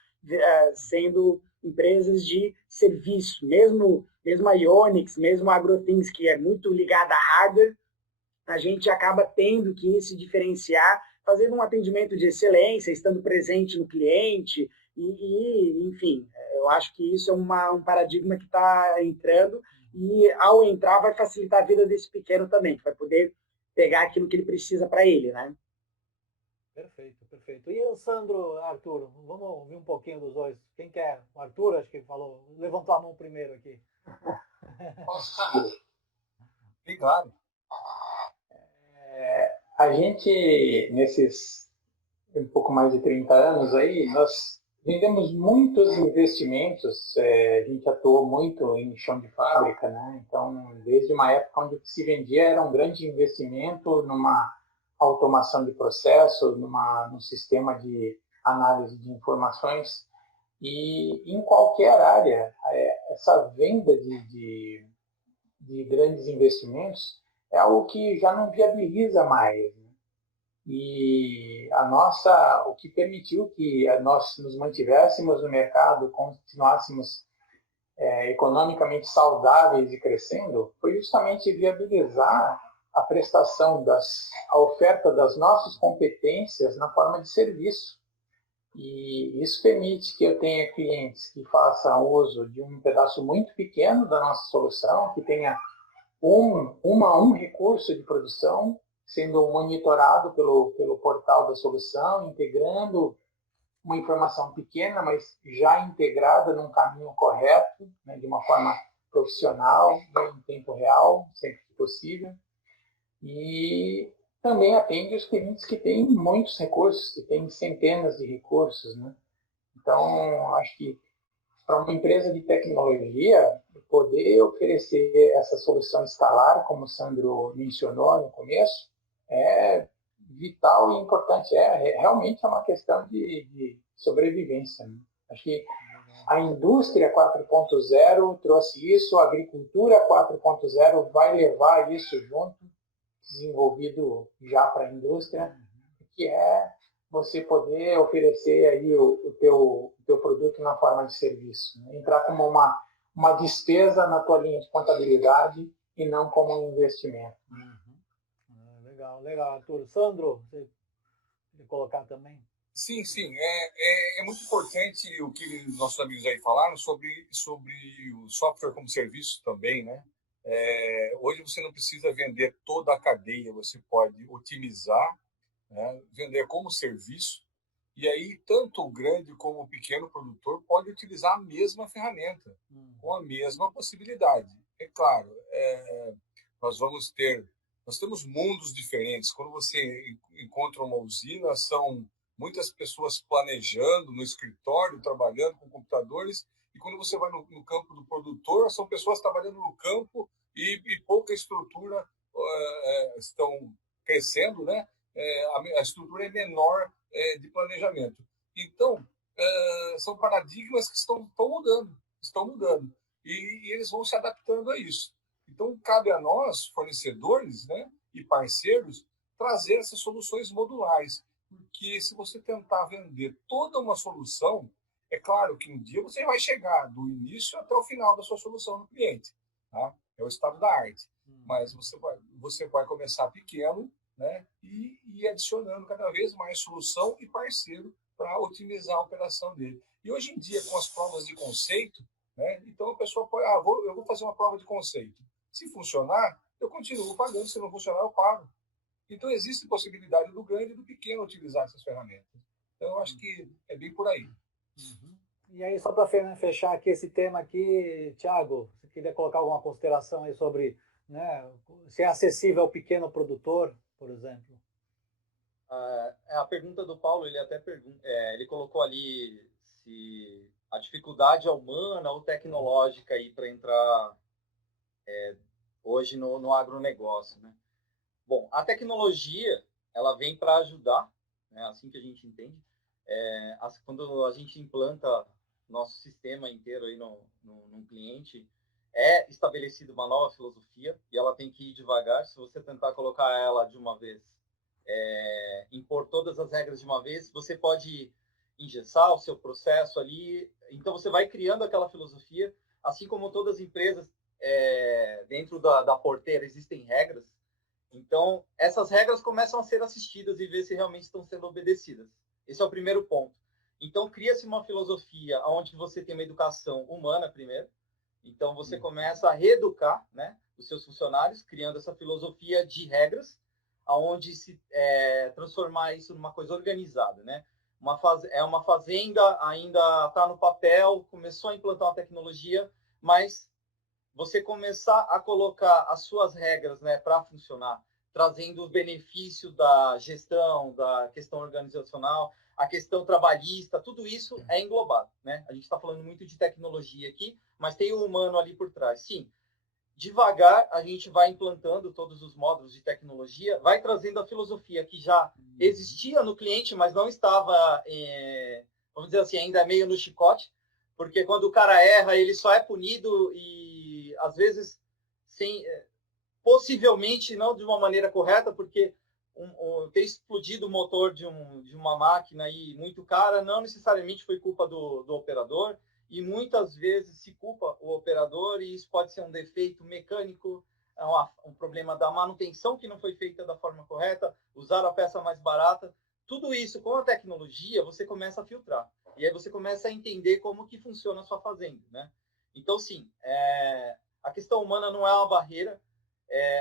sendo empresas de serviço, mesmo a Ionix, mesmo a AgroThings, que é muito ligada a hardware, a gente acaba tendo que se diferenciar, fazendo um atendimento de excelência, estando presente no cliente, enfim, eu acho que isso é um paradigma que está entrando e, ao entrar, vai facilitar a vida desse pequeno também, que vai poder pegar aquilo que ele precisa para ele, né? Perfeito, perfeito. E o Sandro, Arthur, vamos ouvir um pouquinho dos dois. Quem quer? O Arthur, acho que falou, levantou a mão primeiro aqui. Claro. A gente, nesses um pouco mais de 30 anos aí, nós vendemos muitos investimentos, a gente atuou muito em chão de fábrica, né? Então, desde uma época onde o que se vendia era um grande investimento numa automação de processo, num sistema de análise de informações, e em qualquer área, essa venda de grandes investimentos é algo que já não viabiliza mais. Né? E o que permitiu que nós nos mantivéssemos no mercado, continuássemos economicamente saudáveis e crescendo, foi justamente viabilizar a prestação a oferta das nossas competências na forma de serviço. E isso permite que eu tenha clientes que façam uso de um pedaço muito pequeno da nossa solução, que tenha um recurso de produção, sendo monitorado pelo portal da solução, integrando uma informação pequena, mas já integrada num caminho correto, né, de uma forma profissional, né, em tempo real, sempre que possível. E também atende os clientes que têm muitos recursos, que têm centenas de recursos. Né? Então, acho que para uma empresa de tecnologia, poder oferecer essa solução escalar, como o Sandro mencionou no começo, é vital e importante. Realmente é uma questão de sobrevivência. Né? Acho que a indústria 4.0 trouxe isso, a agricultura 4.0 vai levar isso junto, desenvolvido já para a indústria, que é você poder oferecer aí o teu produto na forma de serviço. Né? Entrar como uma despesa na tua linha de contabilidade e não como um investimento. Legal, legal, Arthur. Sandro, você quer colocar também? Sim. É muito importante o que nossos amigos aí falaram sobre o software como serviço também, né? Hoje você não precisa vender toda a cadeia, você pode otimizar, né? Vender como serviço, e aí tanto o grande como o pequeno produtor pode utilizar a mesma ferramenta, com a mesma possibilidade. É claro, nós temos mundos diferentes. Quando você encontra uma usina, são muitas pessoas planejando no escritório, trabalhando com computadores, e quando você vai no campo do produtor, são pessoas trabalhando no campo e pouca estrutura estão crescendo, né? A estrutura é menor de planejamento. Então, são paradigmas que estão mudando, e eles vão se adaptando a isso. Então, cabe a nós, fornecedores, né, e parceiros, trazer essas soluções modulares, porque se você tentar vender toda uma solução, é claro que um dia você vai chegar do início até o final da sua solução no cliente, tá? É o estado da arte. Mas você vai começar pequeno, né, e ir adicionando cada vez mais solução e parceiro para otimizar a operação dele. E hoje em dia, com as provas de conceito, né, então a pessoa pode, eu vou fazer uma prova de conceito. Se funcionar, eu continuo pagando, se não funcionar, eu pago. Então, existe possibilidade do grande e do pequeno utilizar essas ferramentas. Então, eu acho que é bem por aí. E aí, só para fechar aqui esse tema aqui, Thiago, você queria colocar alguma consideração aí sobre, né, se é acessível ao pequeno produtor, por exemplo? A pergunta do Paulo, ele até ele colocou ali se a dificuldade é humana ou tecnológica aí para entrar hoje no agronegócio, né? Bom, a tecnologia, ela vem para ajudar, né, assim que a gente entende. Quando a gente implanta nosso sistema inteiro aí num cliente, é estabelecida uma nova filosofia e ela tem que ir devagar. Se você tentar colocar ela de uma vez, impor todas as regras de uma vez, você pode engessar o seu processo ali. Então, você vai criando aquela filosofia, assim como todas as empresas, dentro da porteira existem regras. Então, essas regras começam a ser assistidas e ver se realmente estão sendo obedecidas. Esse é o primeiro ponto. Então, cria-se uma filosofia onde você tem uma educação humana primeiro. Então, você começa a reeducar, né, os seus funcionários, criando essa filosofia de regras, aonde se transformar isso numa coisa organizada, né? Uma fazenda, ainda está no papel, começou a implantar uma tecnologia, mas você começar a colocar as suas regras, né, para funcionar, trazendo o benefício da gestão, da questão organizacional, a questão trabalhista, tudo isso é englobado, né? A gente está falando muito de tecnologia aqui, mas tem o humano ali por trás. Sim, devagar a gente vai implantando todos os módulos de tecnologia, vai trazendo a filosofia que já existia no cliente, mas não estava, vamos dizer assim, ainda meio no chicote, porque quando o cara erra, ele só é punido e, às vezes, possivelmente não de uma maneira correta, porque ter explodido o motor de uma máquina aí muito cara não necessariamente foi culpa do operador, e muitas vezes se culpa o operador, e isso pode ser um defeito mecânico, um problema da manutenção que não foi feita da forma correta, usar a peça mais barata. Tudo isso, com a tecnologia, você começa a filtrar. E aí você começa a entender como que funciona a sua fazenda, né? Então, sim, a questão humana não é uma barreira.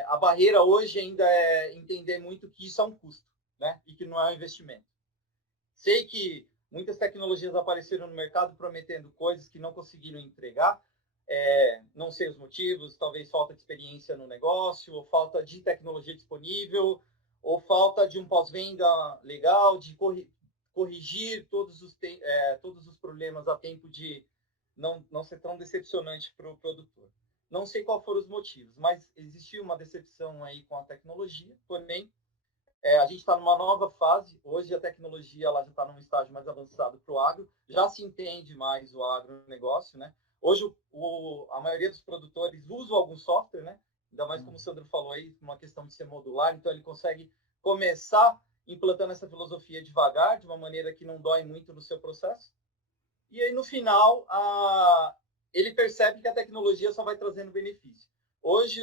A barreira hoje ainda é entender muito que isso é um custo, né? E que não é um investimento. Sei que muitas tecnologias apareceram no mercado prometendo coisas que não conseguiram entregar. Não sei os motivos, talvez falta de experiência no negócio, ou falta de tecnologia disponível, ou falta de um pós-venda legal, de corrigir todos os problemas a tempo de não ser tão decepcionante para o produtor. Não sei qual foram os motivos, mas existiu uma decepção aí com a tecnologia, porém, a gente está numa nova fase. Hoje a tecnologia ela já está num estágio mais avançado para o agro, já se entende mais o agronegócio, né? Hoje a maioria dos produtores usa algum software, né? Ainda mais como o Sandro falou aí, uma questão de ser modular, então ele consegue começar implantando essa filosofia devagar, de uma maneira que não dói muito no seu processo. E aí no final, ele percebe que a tecnologia só vai trazendo benefício. Hoje,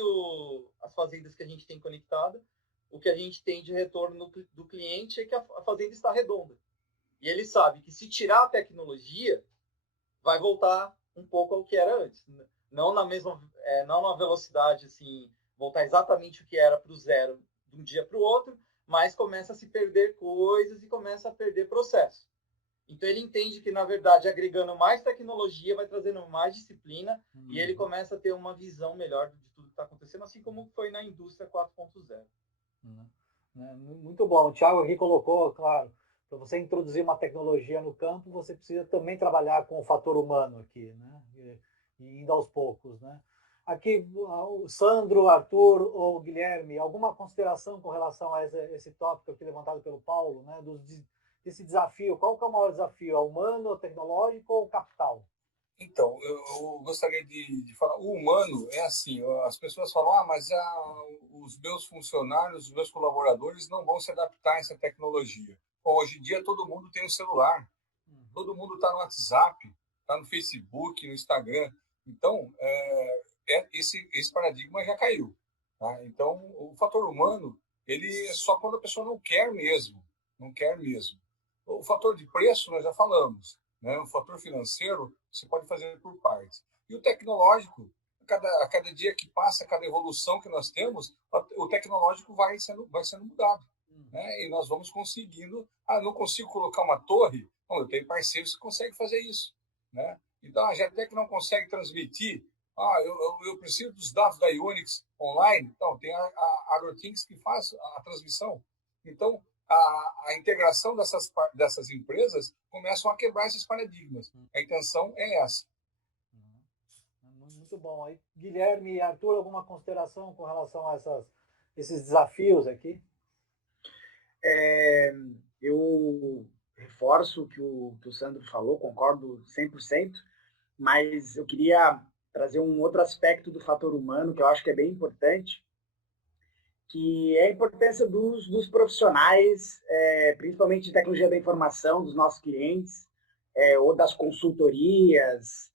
as fazendas que a gente tem conectada, o que a gente tem de retorno do cliente é que a fazenda está redonda. E ele sabe que se tirar a tecnologia, vai voltar um pouco ao que era antes. Não na mesma, não na velocidade, assim, voltar exatamente o que era para o zero de um dia para o outro, mas começa a se perder coisas e começa a perder processo. Então ele entende que, na verdade, agregando mais tecnologia, vai trazendo mais disciplina, e ele começa a ter uma visão melhor de tudo que está acontecendo, assim como foi na indústria 4.0. Muito bom. O Thiago aqui colocou, claro, para você introduzir uma tecnologia no campo, você precisa também trabalhar com o fator humano aqui, né? E indo aos poucos, né? Aqui, o Sandro, Arthur ou Guilherme, alguma consideração com relação a esse tópico aqui levantado pelo Paulo, né? Desse desafio, qual que é o maior desafio? É humano, é tecnológico ou capital? Então, eu gostaria de falar, o humano é assim, as pessoas falam, mas os meus funcionários, os meus colaboradores não vão se adaptar a essa tecnologia. Bom, hoje em dia todo mundo tem um celular, todo mundo está no WhatsApp, está no Facebook, no Instagram. Então, esse paradigma já caiu. Tá? Então, o fator humano, ele é só quando a pessoa não quer mesmo. Não quer mesmo. O fator de preço, nós já falamos. Né? O fator financeiro, você pode fazer por partes. E o tecnológico, a cada dia que passa, a cada evolução que nós temos, o tecnológico vai sendo mudado. Né? E nós vamos conseguindo. Não consigo colocar uma torre? Não, eu tenho parceiros que conseguem fazer isso. Né? Então, a GETEC não consegue transmitir. Eu preciso dos dados da Ionix online. Então, tem a AgroThings que faz a transmissão. Então, a integração dessas empresas começam a quebrar esses paradigmas. A intenção é essa. Muito bom. Aí, Guilherme e Arthur, alguma consideração com relação a esses desafios aqui? Eu reforço o que o Sandro falou, concordo 100%, mas eu queria trazer um outro aspecto do fator humano que eu acho que é bem importante, que é a importância dos profissionais, principalmente de tecnologia da informação, dos nossos clientes, ou das consultorias,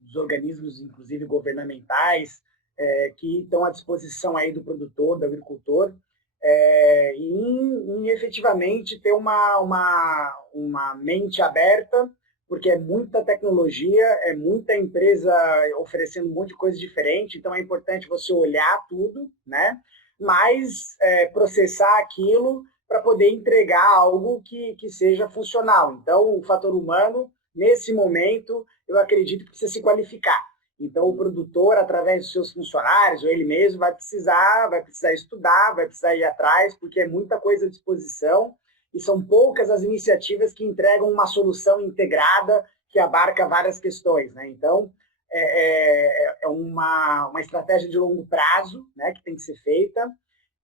dos organismos, inclusive governamentais, que estão à disposição aí do produtor, do agricultor, em efetivamente ter uma mente aberta, porque é muita tecnologia, é muita empresa oferecendo um monte de coisa diferente, então é importante você olhar tudo, né? Mas processar aquilo para poder entregar algo que seja funcional. Então, o fator humano, nesse momento, eu acredito que precisa se qualificar. Então, o produtor, através dos seus funcionários, ou ele mesmo, vai precisar estudar, vai precisar ir atrás, porque é muita coisa à disposição, e são poucas as iniciativas que entregam uma solução integrada que abarca várias questões. Né? Então, é uma estratégia de longo prazo, né, que tem que ser feita,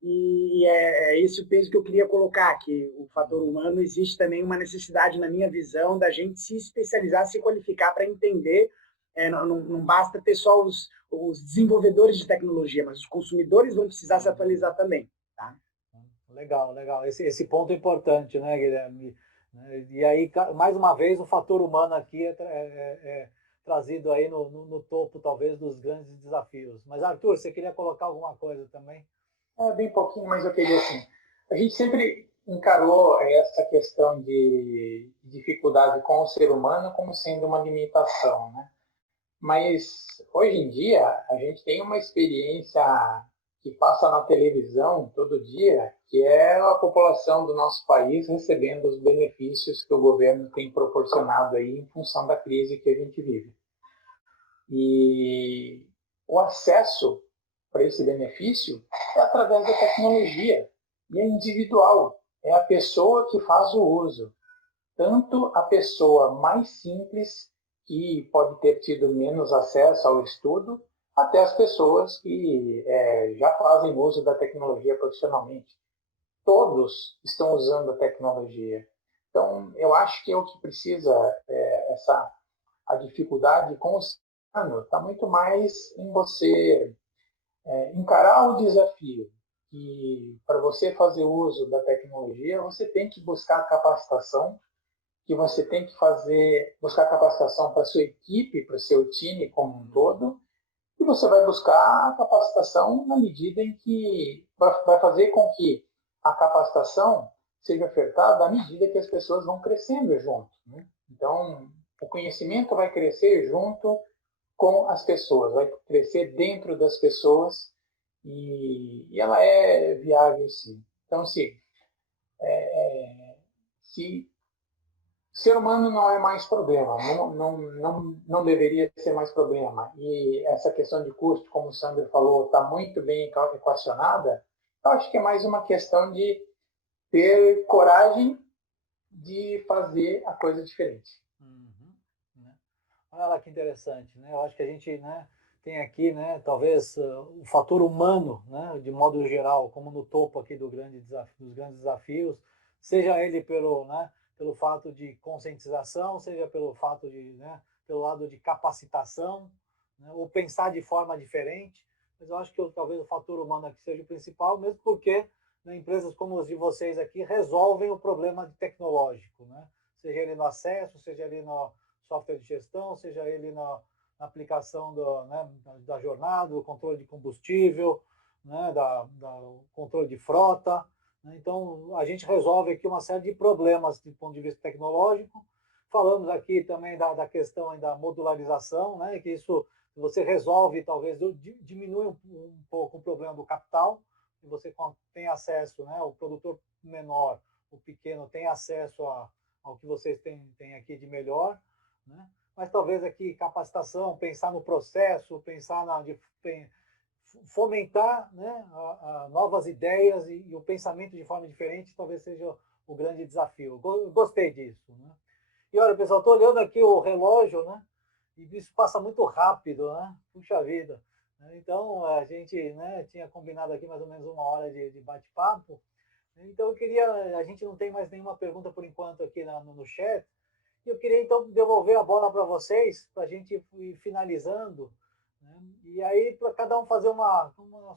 e é esse o peso que eu queria colocar, que o fator humano existe também uma necessidade, na minha visão, da gente se especializar, se qualificar para entender. Não basta ter só os desenvolvedores de tecnologia, mas os consumidores vão precisar se atualizar também. Tá? Legal. Esse ponto é importante, né, Guilherme? E aí, mais uma vez, o fator humano aqui é trazido aí no topo, talvez, dos grandes desafios. Mas, Arthur, você queria colocar alguma coisa também? Bem pouquinho, mas eu queria assim. A gente sempre encarou essa questão de dificuldade com o ser humano como sendo uma limitação, né? Mas hoje em dia a gente tem uma experiência que passa na televisão todo dia, que é a população do nosso país recebendo os benefícios que o governo tem proporcionado aí em função da crise que a gente vive. E o acesso para esse benefício é através da tecnologia, e é individual, é a pessoa que faz o uso. Tanto a pessoa mais simples, que pode ter tido menos acesso ao estudo, até as pessoas que já fazem uso da tecnologia profissionalmente. Todos estão usando a tecnologia. Então, eu acho que o que precisa, a dificuldade com o ser humano está muito mais em você encarar o desafio. E para você fazer uso da tecnologia, você tem que buscar capacitação, que você tem que buscar capacitação para a sua equipe, para o seu time como um todo, e você vai buscar a capacitação na medida em que vai fazer com que a capacitação seja ofertada à medida que as pessoas vão crescendo junto. Né? Então, o conhecimento vai crescer junto com as pessoas, vai crescer dentro das pessoas, e ela é viável, sim. Então, se ser humano não é mais problema, não deveria ser mais problema. E essa questão de custo, como o Sandro falou, está muito bem equacionada. Eu acho que é mais uma questão de ter coragem de fazer a coisa diferente. Olha lá que interessante, né? Eu acho que a gente, né, tem aqui, né, talvez o fator humano, né, de modo geral, como no topo aqui dos grandes desafios, seja ele pelo fato de conscientização, seja pelo fato de, né, pelo lado de capacitação, né, ou pensar de forma diferente. Mas eu acho que talvez o fator humano aqui seja o principal, mesmo porque, né, empresas como as de vocês aqui resolvem o problema tecnológico, né? Seja ele no acesso, seja ele no software de gestão, seja ele na aplicação da jornada, do controle de combustível, né, do controle de frota. Então, a gente resolve aqui uma série de problemas do ponto de vista tecnológico. Falamos aqui também da questão da modularização, né, que isso você resolve, talvez, diminui um pouco o problema do capital, e você tem acesso, né, o produtor menor, o pequeno, tem acesso ao que vocês têm aqui de melhor, né? Mas talvez aqui capacitação, pensar no processo, pensar fomentar, né, novas ideias e o pensamento de forma diferente, talvez seja o grande desafio. Gostei disso, né? E olha, pessoal, estou olhando aqui o relógio, né? E isso passa muito rápido, né? Puxa vida. Então, a gente, né, tinha combinado aqui mais ou menos 1 hora de bate-papo. Então, a gente não tem mais nenhuma pergunta por enquanto aqui no chat. E eu queria, então, devolver a bola para vocês, para a gente ir finalizando, né? E aí, para cada um fazer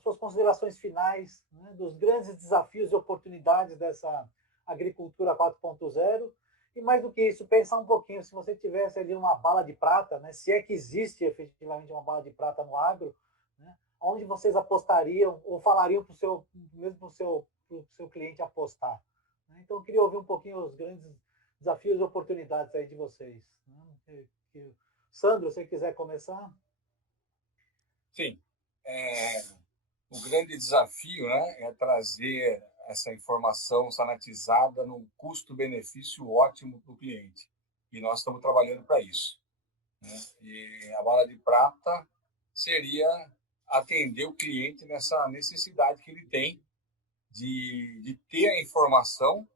suas considerações finais, né, dos grandes desafios e oportunidades dessa agricultura 4.0. E mais do que isso, pensar um pouquinho, se você tivesse ali uma bala de prata, né, se é que existe efetivamente uma bala de prata no agro, né, onde vocês apostariam ou falariam mesmo para o seu cliente apostar. Né? Então, eu queria ouvir um pouquinho os grandes desafios e oportunidades aí de vocês. Né? Sandro, se você quiser começar. Sim. O grande desafio, né, é trazer essa informação sanitizada num custo-benefício ótimo para o cliente. E nós estamos trabalhando para isso. Né? E a bala de prata seria atender o cliente nessa necessidade que ele tem de ter a informação,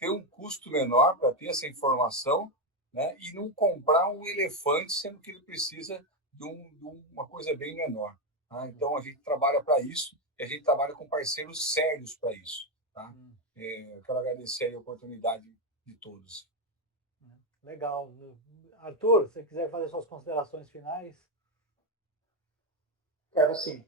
ter um custo menor para ter essa informação, né, e não comprar um elefante, sendo que ele precisa de uma coisa bem menor. Tá? Então, a gente trabalha para isso e a gente trabalha com parceiros sérios para isso. Tá? Eu quero agradecer a oportunidade de todos. Legal. Arthur, se você quiser fazer suas considerações finais. Quero sim.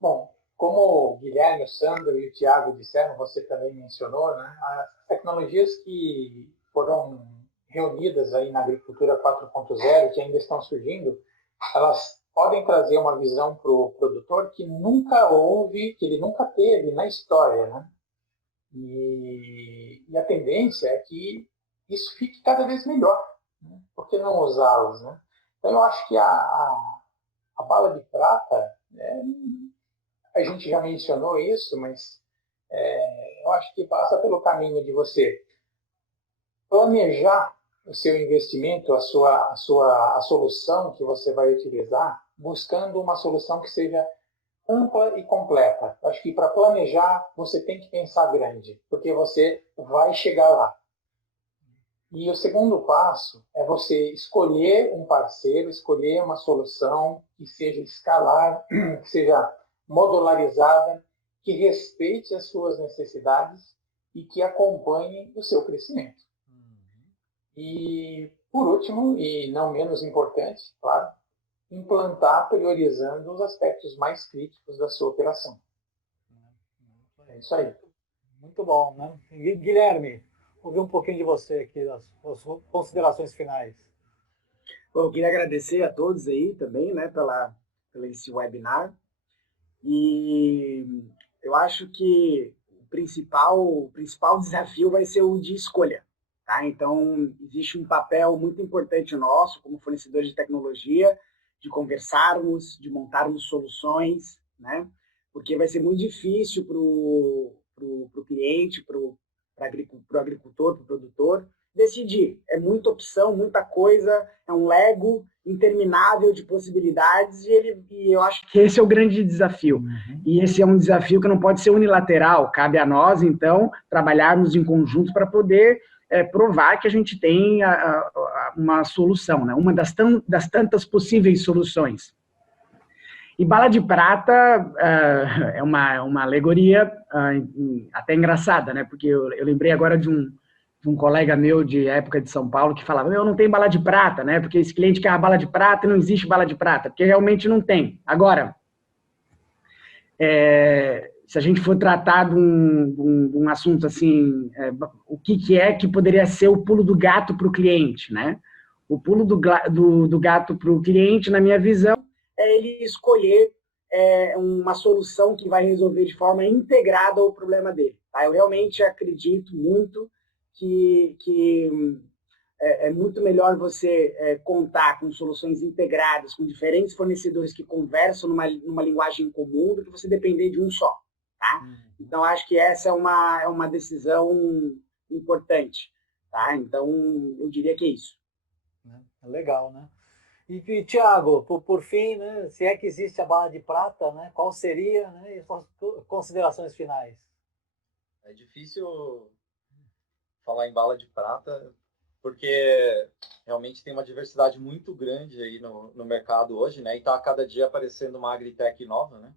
Bom, como o Guilherme, o Sandro e o Thiago disseram, você também mencionou, né, as tecnologias que foram reunidas aí na agricultura 4.0, que ainda estão surgindo, elas podem trazer uma visão para o produtor que nunca houve, que ele nunca teve na história, né? E a tendência é que isso fique cada vez melhor, né? Por que não usá-los, né? Então, eu acho que a bala de prata, a gente já mencionou isso, mas eu acho que passa pelo caminho de você planejar o seu investimento, a solução que você vai utilizar, buscando uma solução que seja ampla e completa. Acho que para planejar, você tem que pensar grande, porque você vai chegar lá. E o segundo passo é você escolher um parceiro, escolher uma solução que seja escalar, que seja modularizada, que respeite as suas necessidades e que acompanhe o seu crescimento. E, por último, e não menos importante, claro, implantar priorizando os aspectos mais críticos da sua operação. É isso aí. Muito bom, né? Guilherme, ouvir um pouquinho de você aqui, as considerações finais. Bom, eu queria agradecer a todos aí também, né, pela esse webinar. E eu acho que o principal desafio vai ser o de escolha. Tá? Então, existe um papel muito importante nosso, como fornecedores de tecnologia, de conversarmos, de montarmos soluções, né? Porque vai ser muito difícil para o cliente, para o agricultor, para o produtor, decidir. É muita opção, muita coisa, é um Lego interminável de possibilidades e eu acho que esse é o grande desafio. E esse é um desafio que não pode ser unilateral, cabe a nós, então, trabalharmos em conjunto para poder provar que a gente tem uma solução, né? Uma das tantas possíveis soluções. E bala de prata é uma alegoria até engraçada, né? Porque eu lembrei agora de um colega meu de época de São Paulo que falava, eu não tenho bala de prata, né? Porque esse cliente quer a bala de prata e não existe bala de prata, porque realmente não tem. Agora, se a gente for tratar de um assunto assim, o que é que poderia ser o pulo do gato para o cliente, né? O pulo do gato para o cliente, na minha visão, é ele escolher uma solução que vai resolver de forma integrada o problema dele. Tá? Eu realmente acredito muito que é muito melhor você contar com soluções integradas, com diferentes fornecedores que conversam numa linguagem comum, do que você depender de um só. Tá? Então, acho que essa é uma decisão importante. Tá? Então, eu diria que é isso. Legal, né? E Thiago, por fim, né, se é que existe a bala de prata, né, qual seria, né, e suas considerações finais? É difícil falar em bala de prata, porque realmente tem uma diversidade muito grande aí no mercado hoje, né? E está cada dia aparecendo uma agritech nova, né?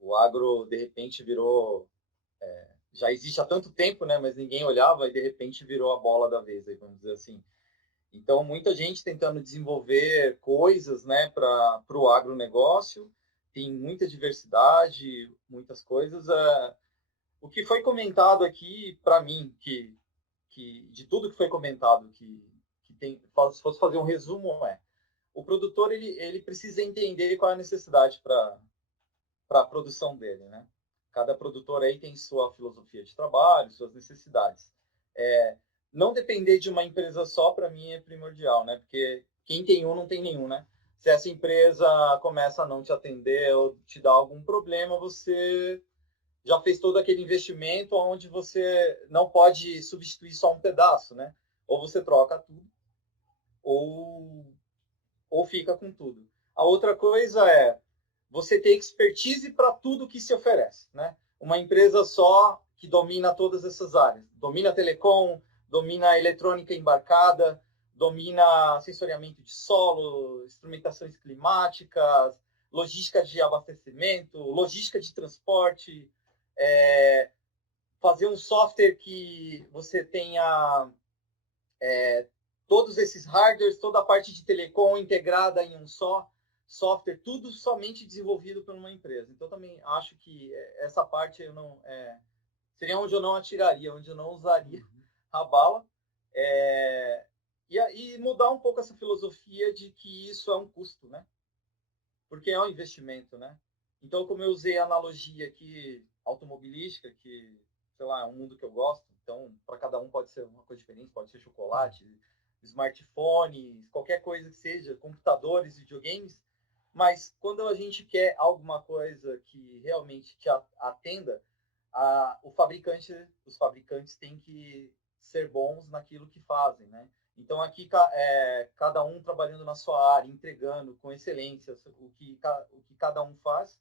O agro, de repente, virou... já existe há tanto tempo, né? Mas ninguém olhava e, de repente, virou a bola da vez, aí, vamos dizer assim. Então, muita gente tentando desenvolver coisas, né, para o agronegócio. Tem muita diversidade, muitas coisas. O que foi comentado aqui, para mim, que de tudo que foi comentado, que tem, se fosse fazer um resumo, o produtor ele precisa entender qual é a necessidade para a produção dele, né? Cada produtor aí tem sua filosofia de trabalho, suas necessidades. Não depender de uma empresa só, para mim, é primordial, né? Porque quem tem um, não tem nenhum, né? Se essa empresa começa a não te atender ou te dar algum problema, você já fez todo aquele investimento onde você não pode substituir só um pedaço, né? Ou você troca tudo, ou fica com tudo. A outra coisa é você ter expertise para tudo que se oferece, né? Uma empresa só que domina todas essas áreas. Domina telecom, domina eletrônica embarcada, domina sensoriamento de solo, instrumentações climáticas, logística de abastecimento, logística de transporte, fazer um software que você tenha todos esses hardwares, toda a parte de telecom integrada em um só software, tudo somente desenvolvido por uma empresa. Então, também acho que essa parte eu não seria onde eu não atiraria, onde eu não usaria a bala. E mudar um pouco essa filosofia de que isso é um custo, né? Porque é um investimento, né? Então, como eu usei a analogia aqui automobilística, que, sei lá, é um mundo que eu gosto, então, para cada um pode ser uma coisa diferente, pode ser chocolate, smartphones, qualquer coisa que seja, computadores, videogames, mas quando a gente quer alguma coisa que realmente te atenda, os fabricantes têm que ser bons naquilo que fazem, né? Então, aqui, cada um trabalhando na sua área, entregando com excelência o que cada um faz,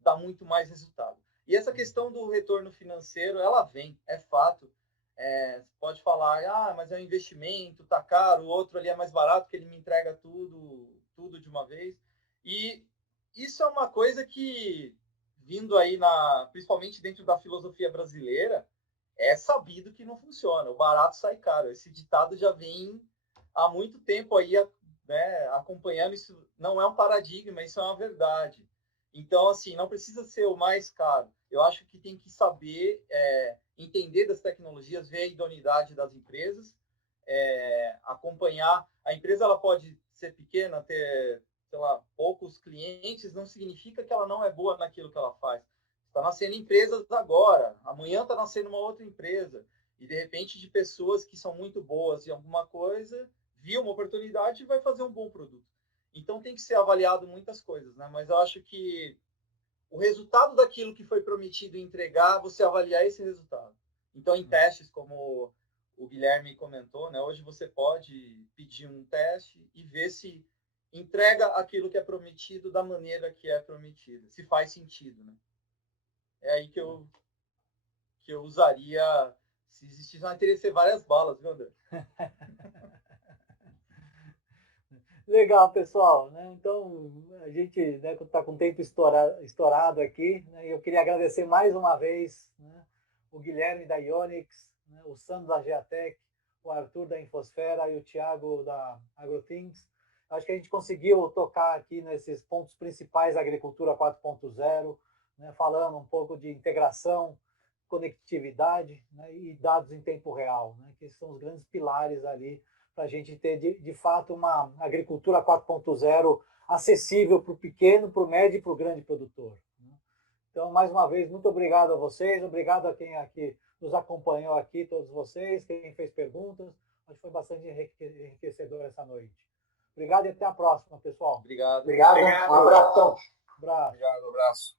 dá muito mais resultado. E essa questão do retorno financeiro, ela vem, é fato. Você pode falar, mas é um investimento, tá caro, o outro ali é mais barato, que ele me entrega tudo de uma vez. E isso é uma coisa que, vindo aí, principalmente dentro da filosofia brasileira, é sabido que não funciona. O barato sai caro. Esse ditado já vem há muito tempo aí, né, acompanhando. Isso não é um paradigma, isso é uma verdade. Então, assim, não precisa ser o mais caro. Eu acho que tem que saber entender das tecnologias, ver a idoneidade das empresas, acompanhar. A empresa ela pode ser pequena, ter, sei lá, poucos clientes, não significa que ela não é boa naquilo que ela faz. Está nascendo empresas agora, amanhã está nascendo uma outra empresa. E, de repente, de pessoas que são muito boas em alguma coisa, viu uma oportunidade e vai fazer um bom produto. Então, tem que ser avaliado muitas coisas, né? Mas eu acho que o resultado daquilo que foi prometido entregar, você avaliar esse resultado. Então, em testes, como o Guilherme comentou, né? Hoje você pode pedir um teste e ver se entrega aquilo que é prometido da maneira que é prometido, se faz sentido, né? É aí que eu usaria, se existisse, teria que ser várias balas, viu, André? Legal, pessoal, né? Então, a gente está com o tempo estourado aqui, né? Eu queria agradecer mais uma vez, né, o Guilherme da Ionix, né, o Sandro da Geatec, o Arthur da Infosfera e o Thiago da AgroThings. Acho que a gente conseguiu tocar aqui nesses pontos principais da agricultura 4.0, né, falando um pouco de integração, conectividade, né, e dados em tempo real, né, que são os grandes pilares ali para a gente ter, de fato, uma agricultura 4.0 acessível para o pequeno, para o médio e para o grande produtor. Então, mais uma vez, muito obrigado a vocês, obrigado a quem aqui nos acompanhou aqui, todos vocês, quem fez perguntas. Acho que foi bastante enriquecedor essa noite. Obrigado e até a próxima, pessoal. Obrigado. Obrigado. Um abração. Abraço. Obrigado, um abraço.